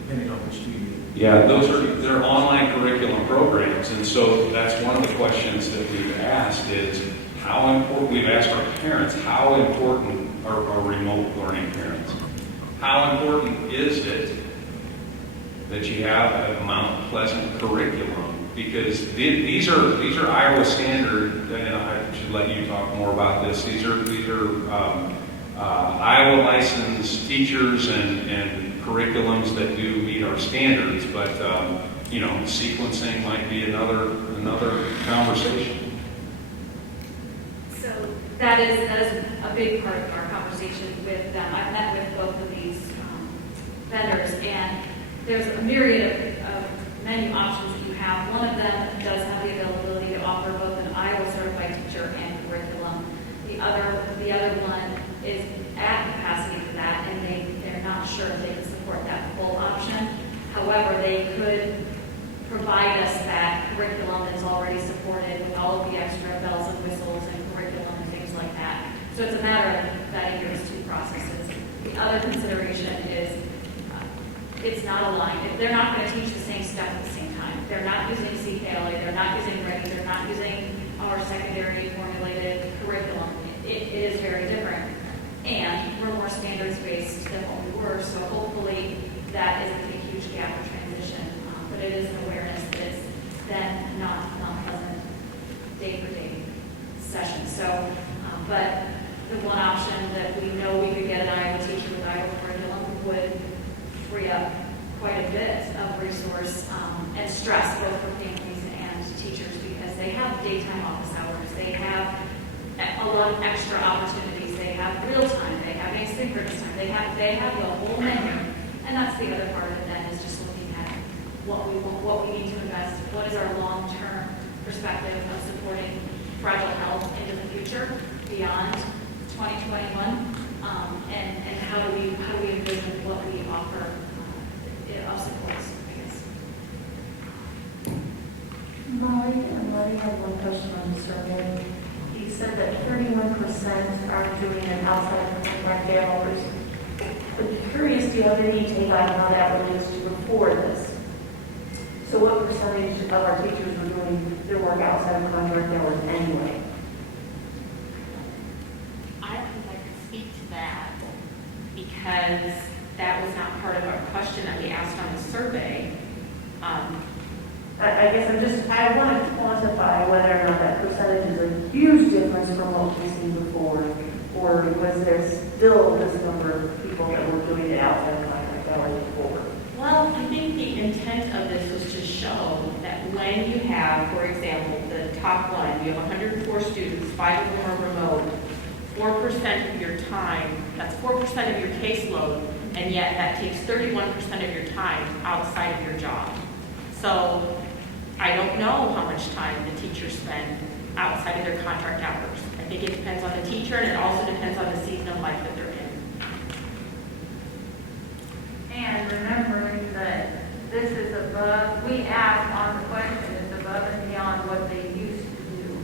depending on which 2 you. Yeah, they're online curriculum programs, and so that's one of the questions that we've asked is how important. We've asked our parents how important are remote learning parents. How important is it that you have a Mount Pleasant curriculum? Because these are Iowa standard, and I should let you talk more about this. These are Iowa licensed teachers and curriculums that do meet our standards, but sequencing might be another conversation. So that is a big part of our conversation with them. I've met with both of these vendors, and there's a myriad of menu options that you have. One of them does have the availability to offer both an Iowa certified teacher and curriculum. The other one is at capacity for that, and they're not sure if they can support that full option. However, they could provide us that curriculum that's already supported with all of the extra bells and whistles and curriculum and things like that. So it's a matter of vetting those 2 processes. The other consideration is it's not aligned. They're not going to teach the same stuff at the same time. They're not using CKLA, they're not using Ready, they're not using our secondary formulated curriculum. It is very different. And we're more standards-based than what we were, so hopefully that isn't a huge gap or transition. But it is an awareness that it's then not pleasant day-for-day session. So, but the one option that we know we could get an Iowa teacher with Iowa curriculum would free up quite a bit of resource and stress both for families and teachers because they have daytime office hours, they have a lot of extra opportunities, they have real time, they have asynchronous time, they have the whole menu. And that's the other part of it then is just looking at what we want, what we need to invest, what is our long-term perspective of supporting fragile health into the future beyond 2021, and how do we envision what we offer of supports, I guess. Molly and Letty had one question on the survey. You said that 31% are doing an outside contract hours. I'm curious, do you have any take on how that relates to before this? So what percentage of our teachers were doing their work outside of contract hours anyway? I don't think I could speak to that because that was not part of our question that we asked on the survey. I guess I want to quantify whether or not that percentage is a huge difference from what we've seen before, or was there still this number of people that were doing it outside of contract hours before? Well, I think the intent of this was to show that when you have, for example, the top one, you have 104 students, 5 of them are remote, 4% of your time, that's 4% of your caseload, and yet that takes 31% of your time outside of your job. So I don't know how much time the teachers spend outside of their contract hours. I think it depends on the teacher, and it also depends on the season of life that they're in. And remembering that this is above, we asked on the question, it's above and beyond what they used to do.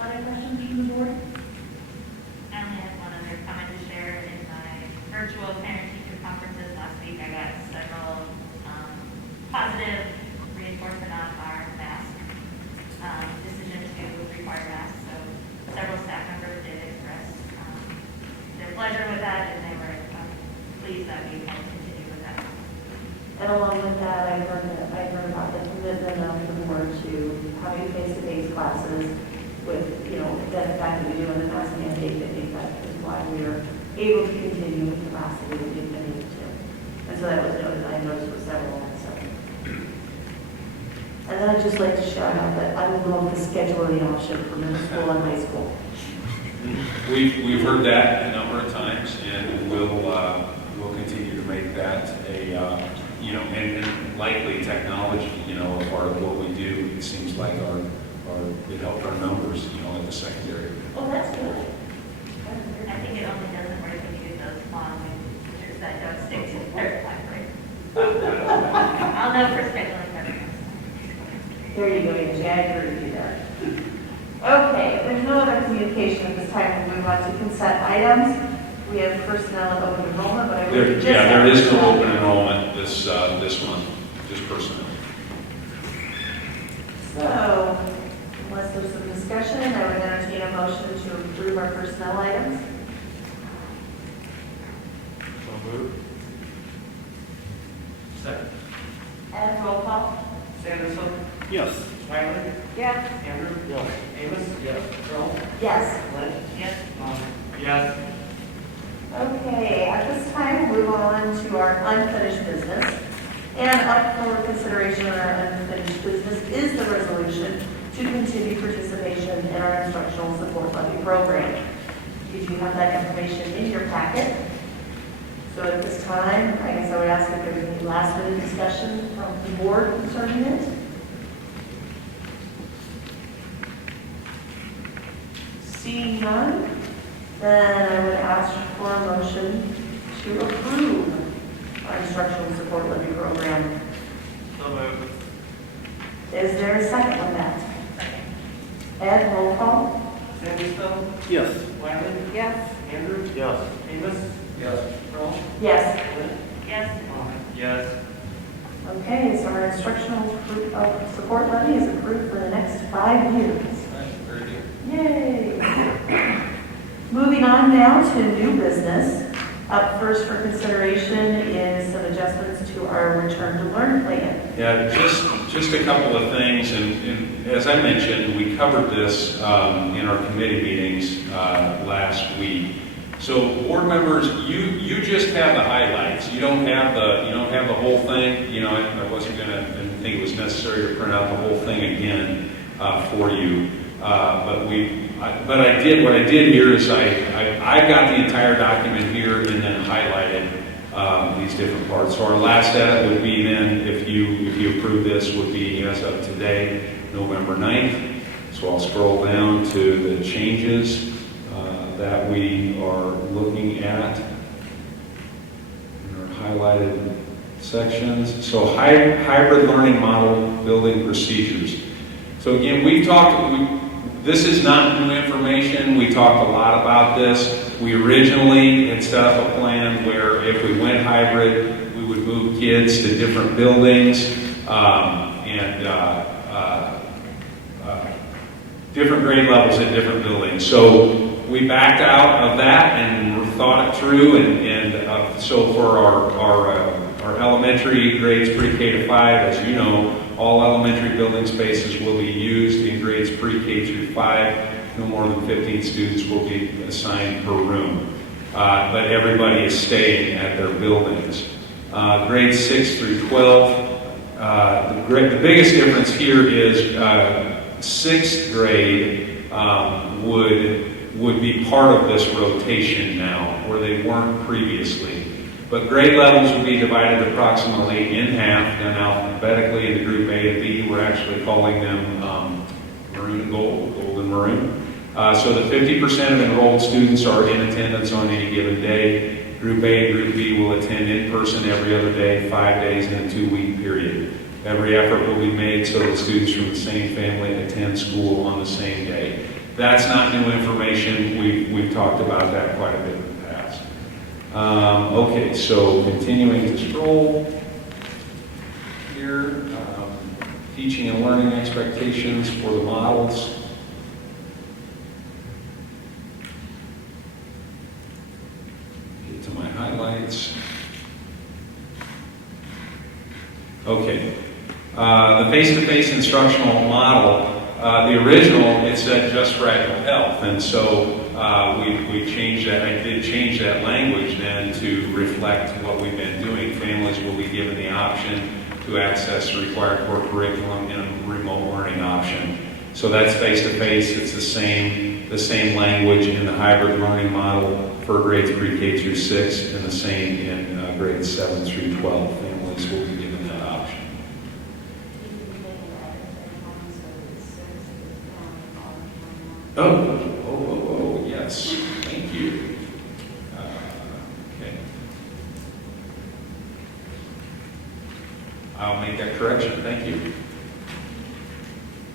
Other questions from the board? I only have one other comment to share. In my virtual parent-teacher conferences last week, I got several positive reinforcement on our mask decision to require masks. So several staff members did express their pleasure with that, and they were pleased that we can continue with that. And along with that, I heard about the commitment of the board to having face-to-face classes with, you know, the fact that we do in the mask mandate. I think that is why we are able to continue with the class that we've been able to. And so that was noted, I noticed with several and so. And then I'd just like to shout out that I would love the scheduling option for middle school and high school. We've heard that a number of times, and we'll continue to make that a you know, and likely technology, you know, a part of what we do. It seems like it helped our numbers, you know, at the secondary. Oh, that's good. I think it only doesn't work when you do those long pictures that don't stick to their library. I'll know for scheduling better next time. There you go, Angie, I agree with you there. Okay, if there's no other communication at this time, we'll move on to consent items. We have personnel and open enrollment, but I would just... Yeah, there is no open enrollment this month, just personnel. So, unless there's some discussion, I would entertain a motion to approve our personnel items. So moved. Second. And roll call. Sanderson. Yes. Wiley. Yes. Andrew. Yes. Amos. Yes. Earl. Yes. Lynn. Yes. Yes. Okay, at this time, we'll move on to our unfinished business. And up for consideration on our unfinished business is the resolution to continue participation in our instructional support levy program. You do have that information in your packet. So at this time, I guess I would ask if there's any last minute discussion from the board concerning it. Seeing none, then I would ask for a motion to approve our instructional support levy program. So moved. Is there a second on that? Ed, roll call. Sanderson. Yes. Wiley. Yes. Andrew. Yes. Amos. Yes. Earl. Yes. Lynn. Yes. Yes. Okay, so our instructional support levy is approved for the next 5 years. Very good. Yay! Moving on now to new business. Up first for consideration is some adjustments to our return to learn plan. Yeah, just a couple of things, and as I mentioned, we covered this in our committee meetings last week. So board members, you just have the highlights. You don't have the whole thing. You know, I wasn't gonna, I didn't think it was necessary to print out the whole thing again for you. But I did. What I did here is I got the entire document here and then highlighted these different parts. So our last edit would be then, if you approve this, would be as of today, November 9th. So I'll scroll down to the changes that we are looking at in our highlighted sections. So hybrid learning model building procedures. So again, this is not new information. We talked a lot about this. We originally had set up a plan where if we went hybrid, we would move kids to different buildings and different grade levels at different buildings. So we backed out of that and thought it through. So for our elementary grades pre-K to 5, as you know, all elementary building spaces will be used in grades pre-K through 5. No more than 15 students will be assigned per room. But everybody is staying at their buildings. Grades 6 through 12, the biggest difference here is 6th grade would be part of this rotation now, where they weren't previously. But grade levels will be divided approximately in half, done alphabetically into Group A and B. We're actually calling them maroon and gold, gold and maroon. So that 50% of enrolled students are in attendance on any given day. Group A and Group B will attend in person every other day, 5 days in a 2-week period. Every effort will be made so that students from the same family attend school on the same day. That's not new information. We've talked about that quite a bit in the past. Okay, so continuing to scroll here, teaching and learning expectations for the models. Get to my highlights. Okay, the face-to-face instructional model. The original, it said just fragile health, and so we changed that. I did change that language then to reflect what we've been doing. Families will be given the option to access the required core curriculum in a remote learning option. So that's face-to-face. It's the same language in the hybrid learning model for grades pre-K through 6, and the same in grades 7 through 12. Families will be given that option. Oh, yes. Thank you. Okay. I'll make that correction. Thank you.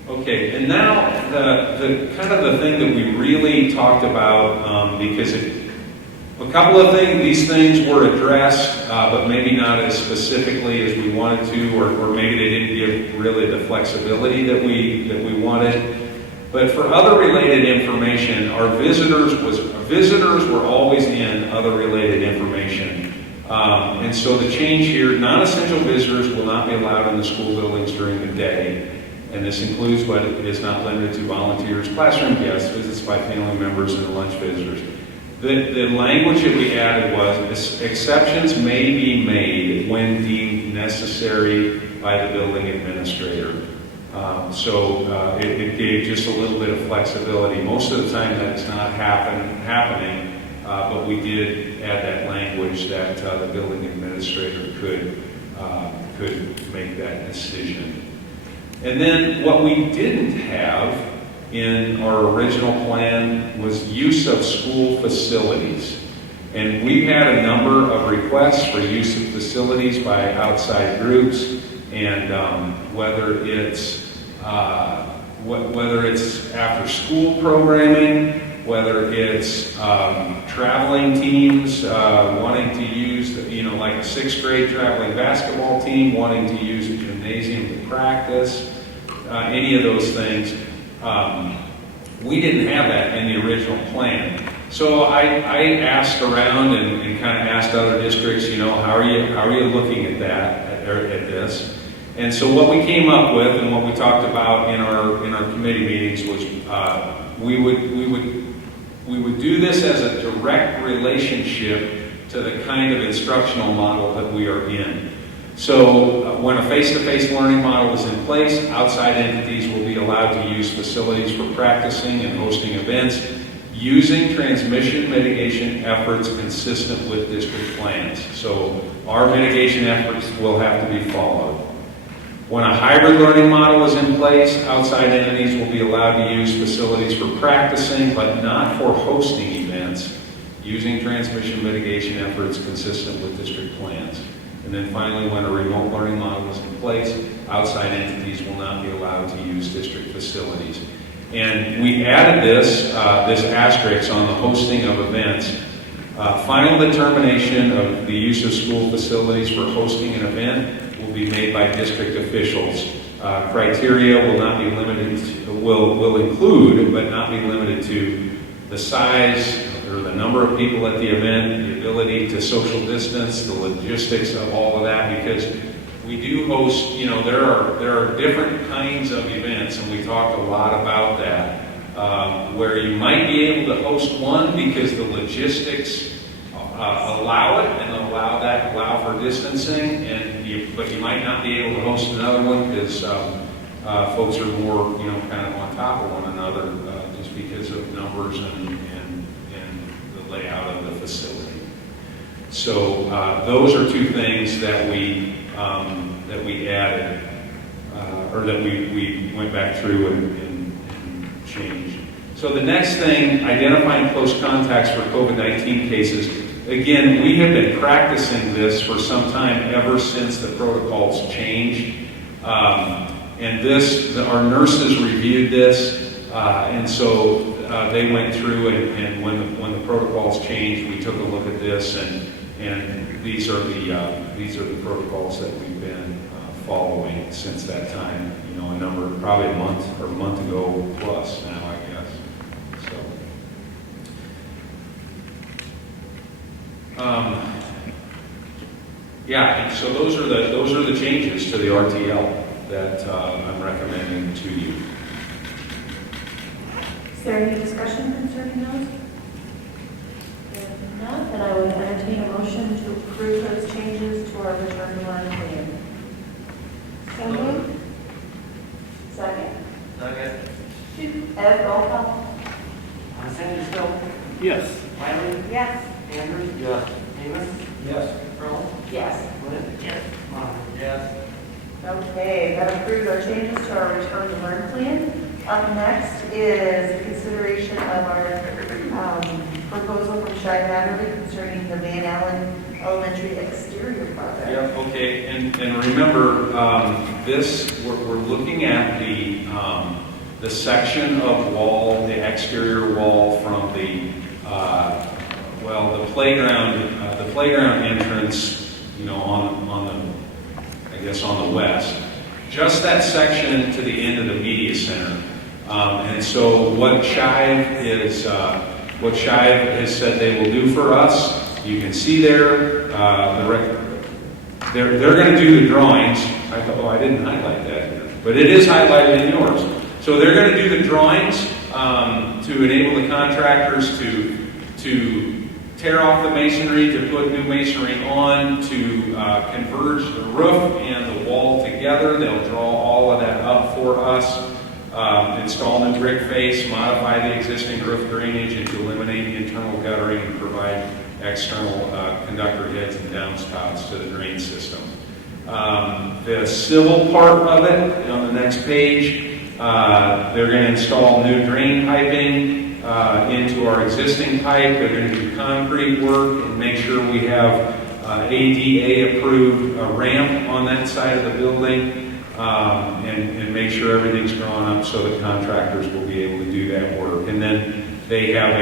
Okay, and now the kind of the thing that we really talked about, because a couple of these things were addressed, but maybe not as specifically as we wanted to, or maybe they didn't give really the flexibility that we wanted. But for other related information, our visitors were always in other related information. And so the change here, non-essential visitors will not be allowed in the school buildings during the day. And this includes, but it is not limited to, volunteers, classroom guests, visits by family members, and lunch visitors. The language that we added was, exceptions may be made when deemed necessary by the building administrator. It gave just a little bit of flexibility. Most of the time that's not happening, but we did add that language that the building administrator could make that decision. And then what we didn't have in our original plan was use of school facilities. And we've had a number of requests for use of facilities by outside groups, and whether it's after school programming, whether it's traveling teams wanting to use, like a 6th grade traveling basketball team wanting to use a gymnasium to practice, any of those things. We didn't have that in the original plan. So I asked around and kind of asked other districts, how are you looking at that, at this? And so what we came up with and what we talked about in our committee meetings was we would do this as a direct relationship to the kind of instructional model that we are in. So when a face-to-face learning model is in place, outside entities will be allowed to use facilities for practicing and hosting events using transmission mitigation efforts consistent with district plans. So our mitigation efforts will have to be followed. When a hybrid learning model is in place, outside entities will be allowed to use facilities for practicing, but not for hosting events, using transmission mitigation efforts consistent with district plans. And then finally, when a remote learning model is in place, outside entities will not be allowed to use district facilities. And we added this asterisk on the hosting of events. Final determination of the use of school facilities for hosting an event will be made by district officials. Criteria will not be limited to, will include, but not be limited to, the size or the number of people at the event, the ability to social distance, the logistics of all of that, because we do host, there are different kinds of events, and we talked a lot about that, where you might be able to host one because the logistics allow it and allow for distancing, but you might not be able to host another one because folks are more, kind of on top of one another just because of numbers and the layout of the facility. So those are two things that we added, or that we went back through and changed. So the next thing, identifying close contacts for COVID-19 cases. Again, we have been practicing this for some time, ever since the protocols changed. And our nurses reviewed this, and so they went through and when the protocols changed, we took a look at this, and these are the protocols that we've been following since that time. Probably a month ago plus now, I guess. So those are the changes to the RTL that I'm recommending to you. Is there any discussion concerning those? If not, then I would entertain a motion to approve those changes to our return to learn plan. So moved. Second. Second. Ed, roll call. Sandersville. Yes. Wiley. Yes. Andrews. Yes. Amos. Yes. Pearl. Yes. Flynn. Yes. Monahan. Yes. Okay, that approves our changes to our return to learn plan. Up next is consideration of our proposal from Shai Hatterley concerning the Van Allen Elementary exterior project. Yeah, okay, and remember, we're looking at the section of wall, the exterior wall from the playground entrance, on the west. Just that section to the end of the media center. And so what Shive has said they will do for us, you can see there, they're going to do the drawings. I thought, I didn't highlight that here, but it is highlighted in yours. So they're going to do the drawings to enable the contractors to tear off the masonry, to put new masonry on, to converge the roof and the wall together. They'll draw all of that up for us. Install new brick face, modify the existing roof drainage, and to eliminate the internal guttering and provide external conductor heads and downspouts to the drain system. The civil part of it, on the next page, they're going to install new drain piping into our existing pipe. They're going to do concrete work and make sure we have ADA-approved ramp on that side of the building. And make sure everything's drawn up so the contractors will be able to do that work. And then they have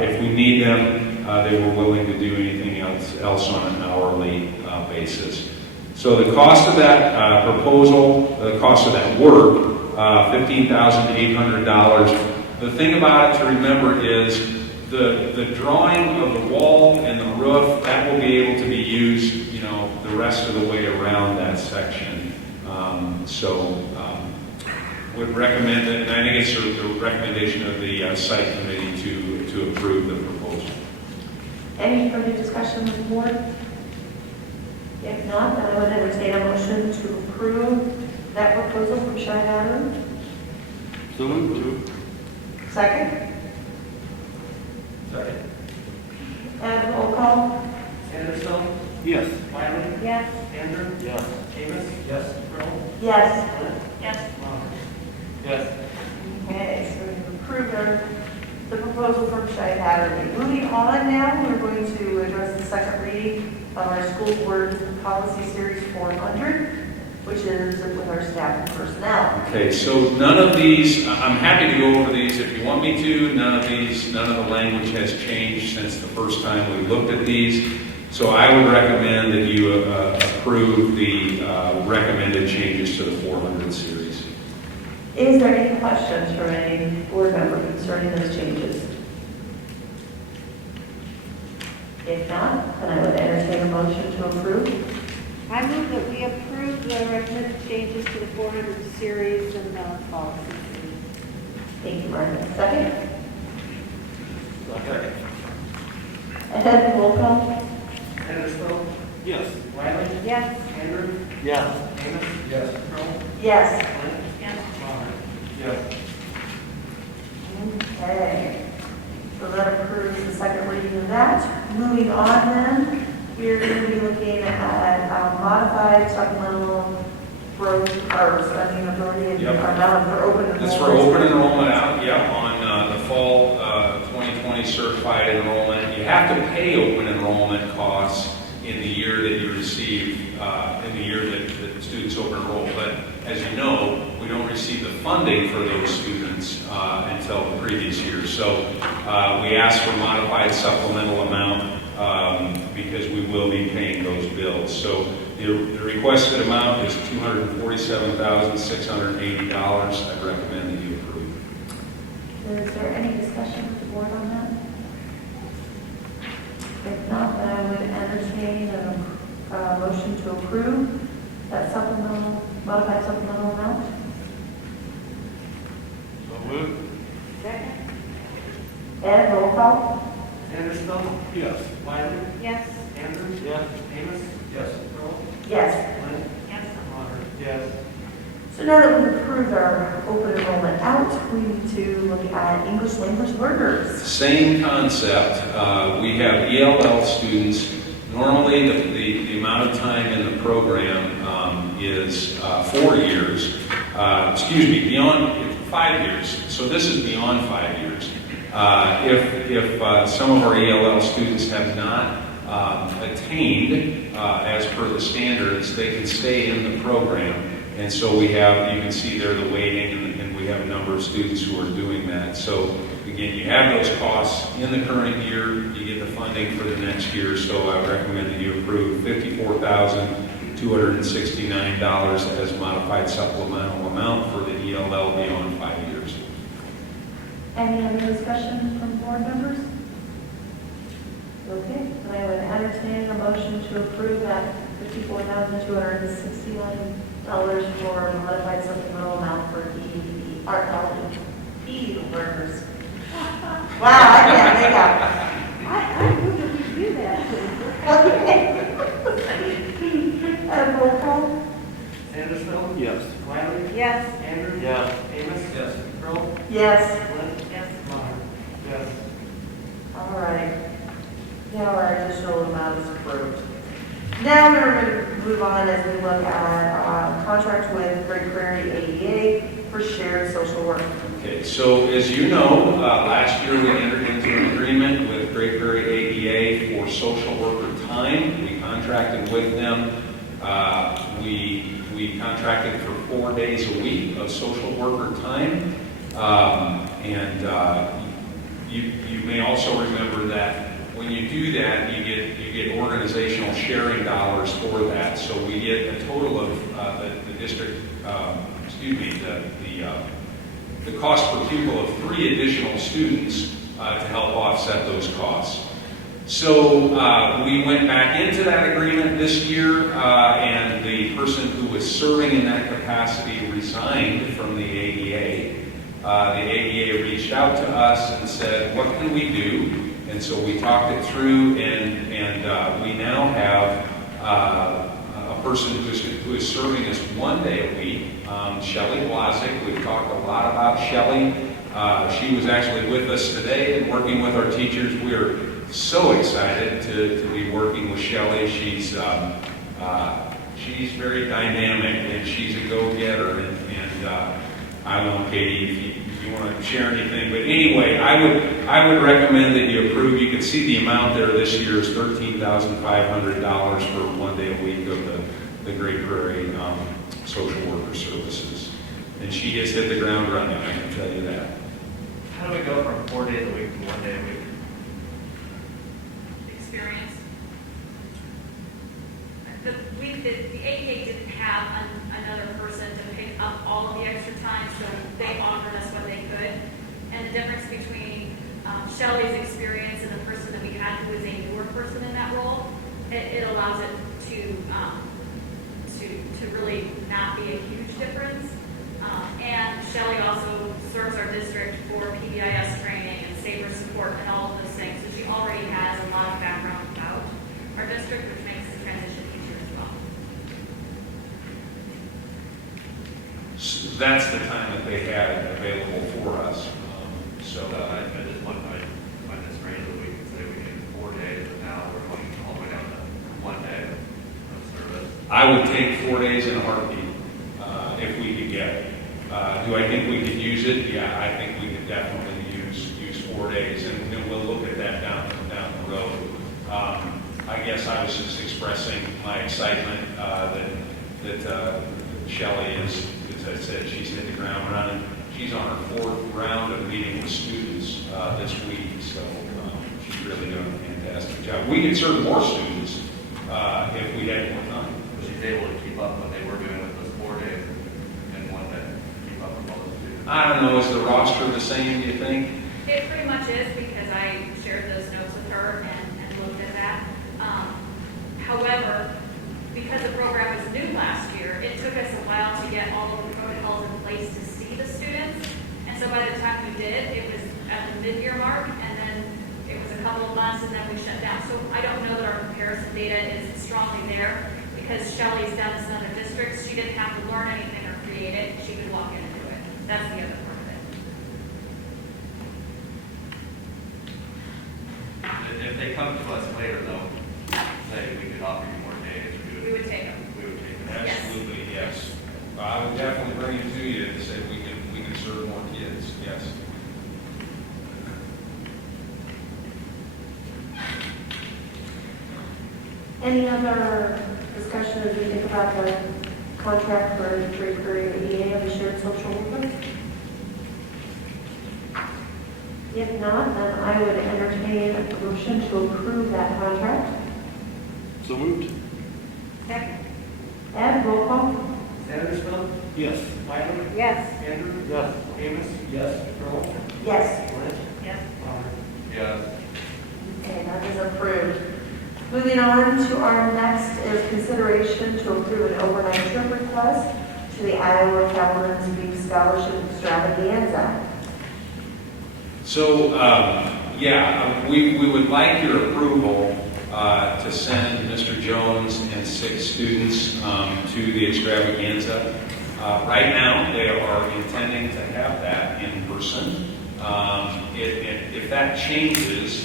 if we need them, they were willing to do anything else on an hourly basis. So the cost of that proposal, the cost of that work, $15,800. The thing about it to remember is the drawing of the wall and the roof, that will be able to be used, the rest of the way around that section. Would recommend it, and I think it's the recommendation of the site committee to approve the proposal. Any further discussion with the board? If not, then I would entertain a motion to approve that proposal from Shai Hatterley. So moved. Second. Second. And roll call. Sandersville. Yes. Wiley. Yes. Andrews. Yes. Amos. Yes. Pearl. Yes. Flynn. Yes. Monahan. Yes. Okay, so we've approved the proposal from Shai Hatterley. Moving on now, we're going to address the second reading of our school board policy series 400, which is with our staff and personnel. Okay, so none of these, I'm happy to go over these if you want me to. None of the language has changed since the first time we looked at these. So I would recommend that you approve the recommended changes to the 400 series. Is there any questions from any board member concerning those changes? If not, then I would entertain a motion to approve. I move that we approve the recommended changes to the 400 series and the policy series. Thank you, Martha. Second? Second. Ed, roll call? Anderson, Yes. Wiley, Yes. Andrew, Yes. Amos. Yes. Earl, Yes. Clint, Yes. Maher. Yes. Okay. So that approves the second reading of that. Moving on then, we're going to be looking at modified supplemental growth or spending authority. Yep. Amount for open enrollment. That's for open enrollment out, yeah, on the fall 2020 certified enrollment. You have to pay open enrollment costs in the year that you receive, in the year that the students open enroll. But as you know, we don't receive the funding for those students until the previous year. So we ask for modified supplemental amount because we will be paying those bills. So the requested amount is $247,680. I recommend that you approve. Is there any discussion with the board on that? If not, then I would entertain a motion to approve that supplemental, modified supplemental amount. So moved. Second? Ed, roll call? Anderson, Yes. Wiley, Yes. Andrew, Yes. Amos. Yes. Earl, Yes. Clint, Yes. Maher. Yes. So now that we've approved our open enrollment out, we need to look at English language learners. Same concept. We have ELL students. Normally, the amount of time in the program is 4 years. Beyond 5 years. So this is beyond 5 years. If some of our ELL students have not attained as per the standards, they can stay in the program. And so we have, you can see there the weighting, and we have a number of students who are doing that. So again, you have those costs in the current year, you get the funding for the next year. So I recommend that you approve $54,269 as modified supplemental amount for the ELL beyond 5 years. Any other discussion from board members? Okay, then I would entertain a motion to approve that $54,269 for modified supplemental amount for art college learners. Wow, I can't make up. I move that we do that. Okay. Roll call? Anderson, Yes. Wiley, Yes. Andrew, Yes. Amos. Yes. Earl, Yes. Clint, Yes. Maher. Yes. All right. Now our additional amount is approved. Now we're going to move on as we look at contract with Great Prairie ADA for shared social work. Okay, so as you know, last year we entered into an agreement with Great Prairie ADA for social worker time. We contracted with them. We contracted for 4 days a week of social worker time. You may also remember that when you do that, you get organizational sharing dollars for that. So we get a total of the district, the cost per pupil of 3 additional students to help offset those costs. So we went back into that agreement this year, and the person who was serving in that capacity resigned from the ADA. The ADA reached out to us and said, what can we do? And so we talked it through, and we now have a person who is serving us 1 day a week, Shelley Blazek. We've talked a lot about Shelley. She was actually with us today and working with our teachers. We are so excited to be working with Shelley. She's very dynamic, and she's a go-getter. And I don't know, Katie, if you want to share anything. But anyway, I would recommend that you approve. You can see the amount there this year is $13,500 for 1 day a week of the Great Prairie social worker services. And she has hit the ground running, I can tell you that. How do we go from 4 days a week to 1 day a week? Experience. The ADA didn't have another person to pick up all of the extra time, so they offered us what they could. And the difference between Shelley's experience and the person that we had who was a newer person in that role, it allows it to to really not be a huge difference. And Shelley also serves our district for PBIS training and SABRES support and all of those things. So she already has a lot of background about our district, which makes the transition easier as well. So that's the time that they had available for us. So I just want to find it strange that we can say we need 4 days, and now we're going all the way down to 1 day of service. I would take 4 days in a heartbeat if we could get it. Do I think we could use it? Yeah, I think we could definitely use 4 days, and we'll look at that down the road. I guess I was just expressing my excitement that Shelley is, as I said, she's hit the ground running. She's on her 4th round of meeting with students this week, so she's really doing a fantastic job. We could serve more students if we had more time. She's able to keep up what they were doing with those 4 days in 1 day, keep up with all those students. I don't know, is the roster the same, do you think? It pretty much is, because I shared those notes with her and looked at that. However, because the program was new last year, it took us a while to get all of the protocols in place to see the students. And so by the time we did, it was at the mid-year mark, and then it was a couple of months, and then we shut down. So I don't know that our comparison data is strongly there, because Shelley's done this in other districts. She didn't have to learn anything or create it. She could walk in and do it. That's the other part of it. If they come to us later, though, say we could offer you more days, We would take them. we would take them. Yes. Absolutely, yes. I would definitely bring it to you to say we can serve more kids, yes. Any other discussion as we think about the contract for the three-career EA of the shared social worker? If not, then I would entertain a motion to approve that contract. So moved. Second. Ed, roll call. Sandersville, Yes. Wiley, Yes. Andrew, Yes. Amos, yes, Earl, Yes. Lynn, Yes. Robert. Yes. Okay, that is approved. Moving on to our next is consideration to approve an overnight trip request to the Iowa Cavalry's Beef Scholarship Extravaganza. So, we would like your approval to send Mr. Jones and 6 students to the extravaganza. Right now, they are intending to have that in person. If that changes,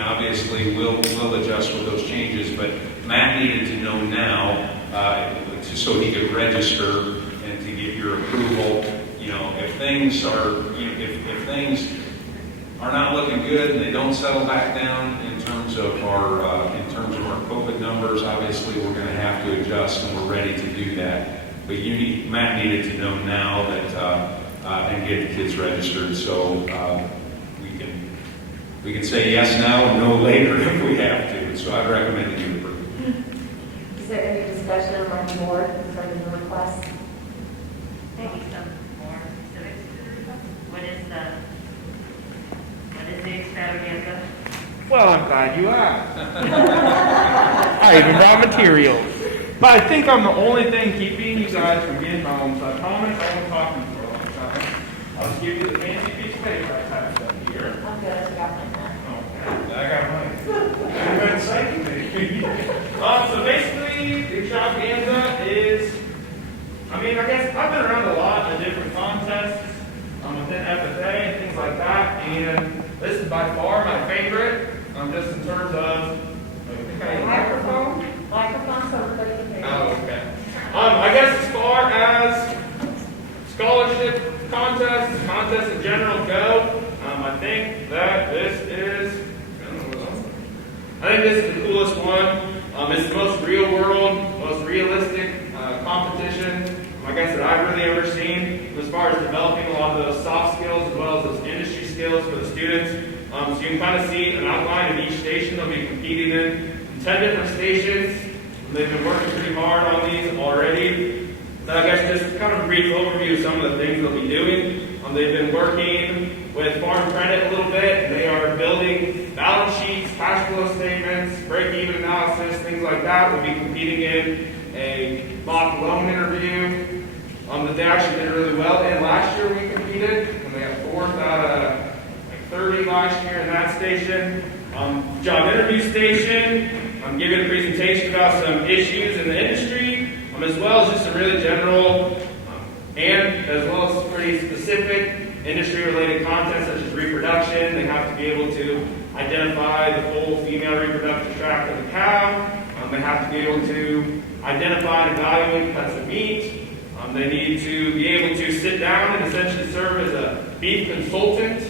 obviously we'll adjust with those changes, but Matt needed to know now so he could register and to get your approval. If things are not looking good and they don't settle back down in terms of our COVID numbers, obviously we're going to have to adjust, and we're ready to do that. But Matt needed to know now that and get the kids registered, so we can say yes now and no later if we have to. So I'd recommend that you approve. Is there any discussion among the board concerning the request? Maybe some more specifics to the request. What is the extravaganza? Well, I'm glad you asked. I even brought materials. But I think I'm the only thing keeping you guys from getting home, so I promise I won't talk to you for a long time. I'll just give you the fancy piece of paper I typed up here. I'm good, I got mine. Okay, I got mine. I'm going to say anything. So basically, the extravaganza is, I guess I've been around a lot of different contests within FFA and things like that, and this is by far my favorite, just in terms of, microphone? Microphone, so everybody can hear. Oh, okay. I guess as far as scholarship contests in general go, I think that this is the coolest one. It's the most real world, most realistic competition, I guess, that I've really ever seen as far as developing a lot of those soft skills as well as those industry skills for the students. So you can kind of see an outline of each station they'll be competing in. 10 different stations. They've been working pretty hard on these already. So I guess just kind of a brief overview of some of the things they'll be doing. They've been working with farm credit a little bit, and they are building balance sheets, cash flow statements, break-even analysis, things like that. We'll be competing in a mock they actually did really well. And last year we competed, and we got 4th out of like 30 last year in that station. Job interview station, I'm giving a presentation about some issues in the industry, as well as just some really general and as well as pretty specific industry-related content such as reproduction. They have to be able to identify the full female reproductive tract of the cow. They have to be able to identify and evaluate cuts of meat. They need to be able to sit down and essentially serve as a beef consultant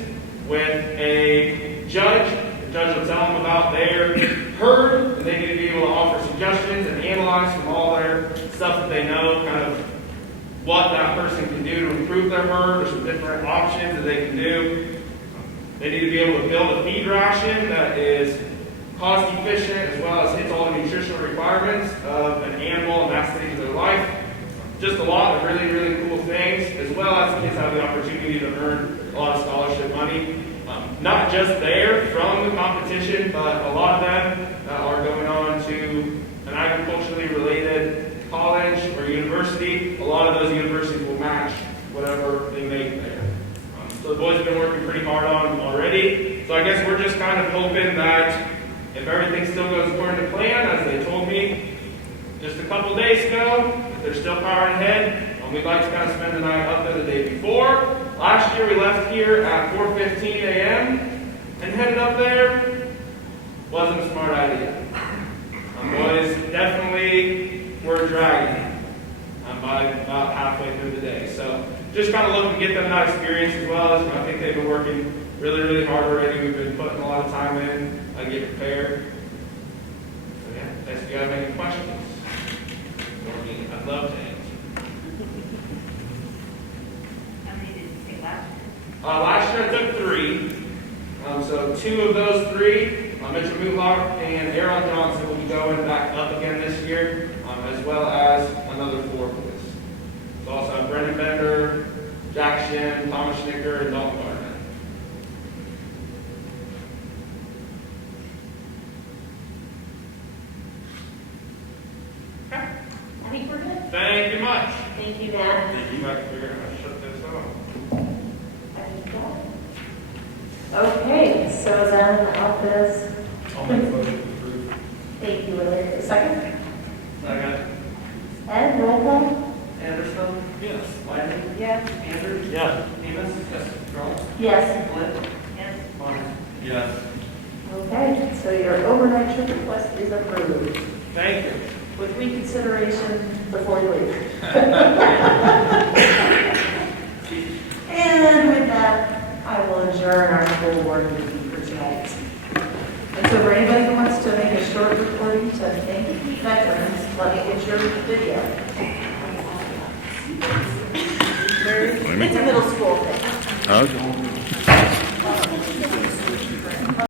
with a judge. The judge will tell them about their herd, and they need to be able to offer suggestions and analyze from all their stuff that they know, kind of what that person can do to improve their herd, or some different options that they can do. They need to be able to build a feed ration that is cost efficient as well as hits all the nutritional requirements of an animal in that stage of their life. Just a lot of really, really cool things, as well as the kids have the opportunity to earn a lot of scholarship money. Not just there from the competition, but a lot of them are going on to an agriculturally related college or university. A lot of those universities will match whatever they make there. So the boys have been working pretty hard on them already. So I guess we're just kind of hoping that if everything still goes according to plan, as they told me just a couple days ago, if they're still powering ahead, we'd like to kind of spend the night up there the day before. Last year we left here at 4:15 a.m. and headed up there. Wasn't a smart idea. Boys definitely were dragging by about halfway through the day. So just kind of looking to get them that experience as well. As I think they've been working really, really hard already. We've been putting a lot of time in to get prepared. So yeah, thanks if you guys have any questions. I'd love to answer. How many did you take last year? Last year I took 3. So 2 of those 3, Mitchell Muhlock and Aaron Johnson will be going back up again this year, as well as another 4 boys. So also have Brendan Bender, Jack Shin, Thomas Schnicker, and Dalton Gardner. I think we're good. Thank you much. Thank you, Matt. Thank you much. We're going to shut this off. Okay, so then I'll this. I'll make a motion to approve. Thank you, Willard. Second? Second. Ed, roll call? Anderson, Yes. Lyman, Yes. Andrews, Yeah. Amos, Charles, Yes. Flynn, Yes. Bonner. Yes. Okay, so your overnight trip request is approved Thank you. with reconsideration before you leave. And with that, I will adjourn our school board meeting for tonight. And so for anybody who wants to make a short recording to thank veterans, let me get your video. It's a middle school thing. Okay.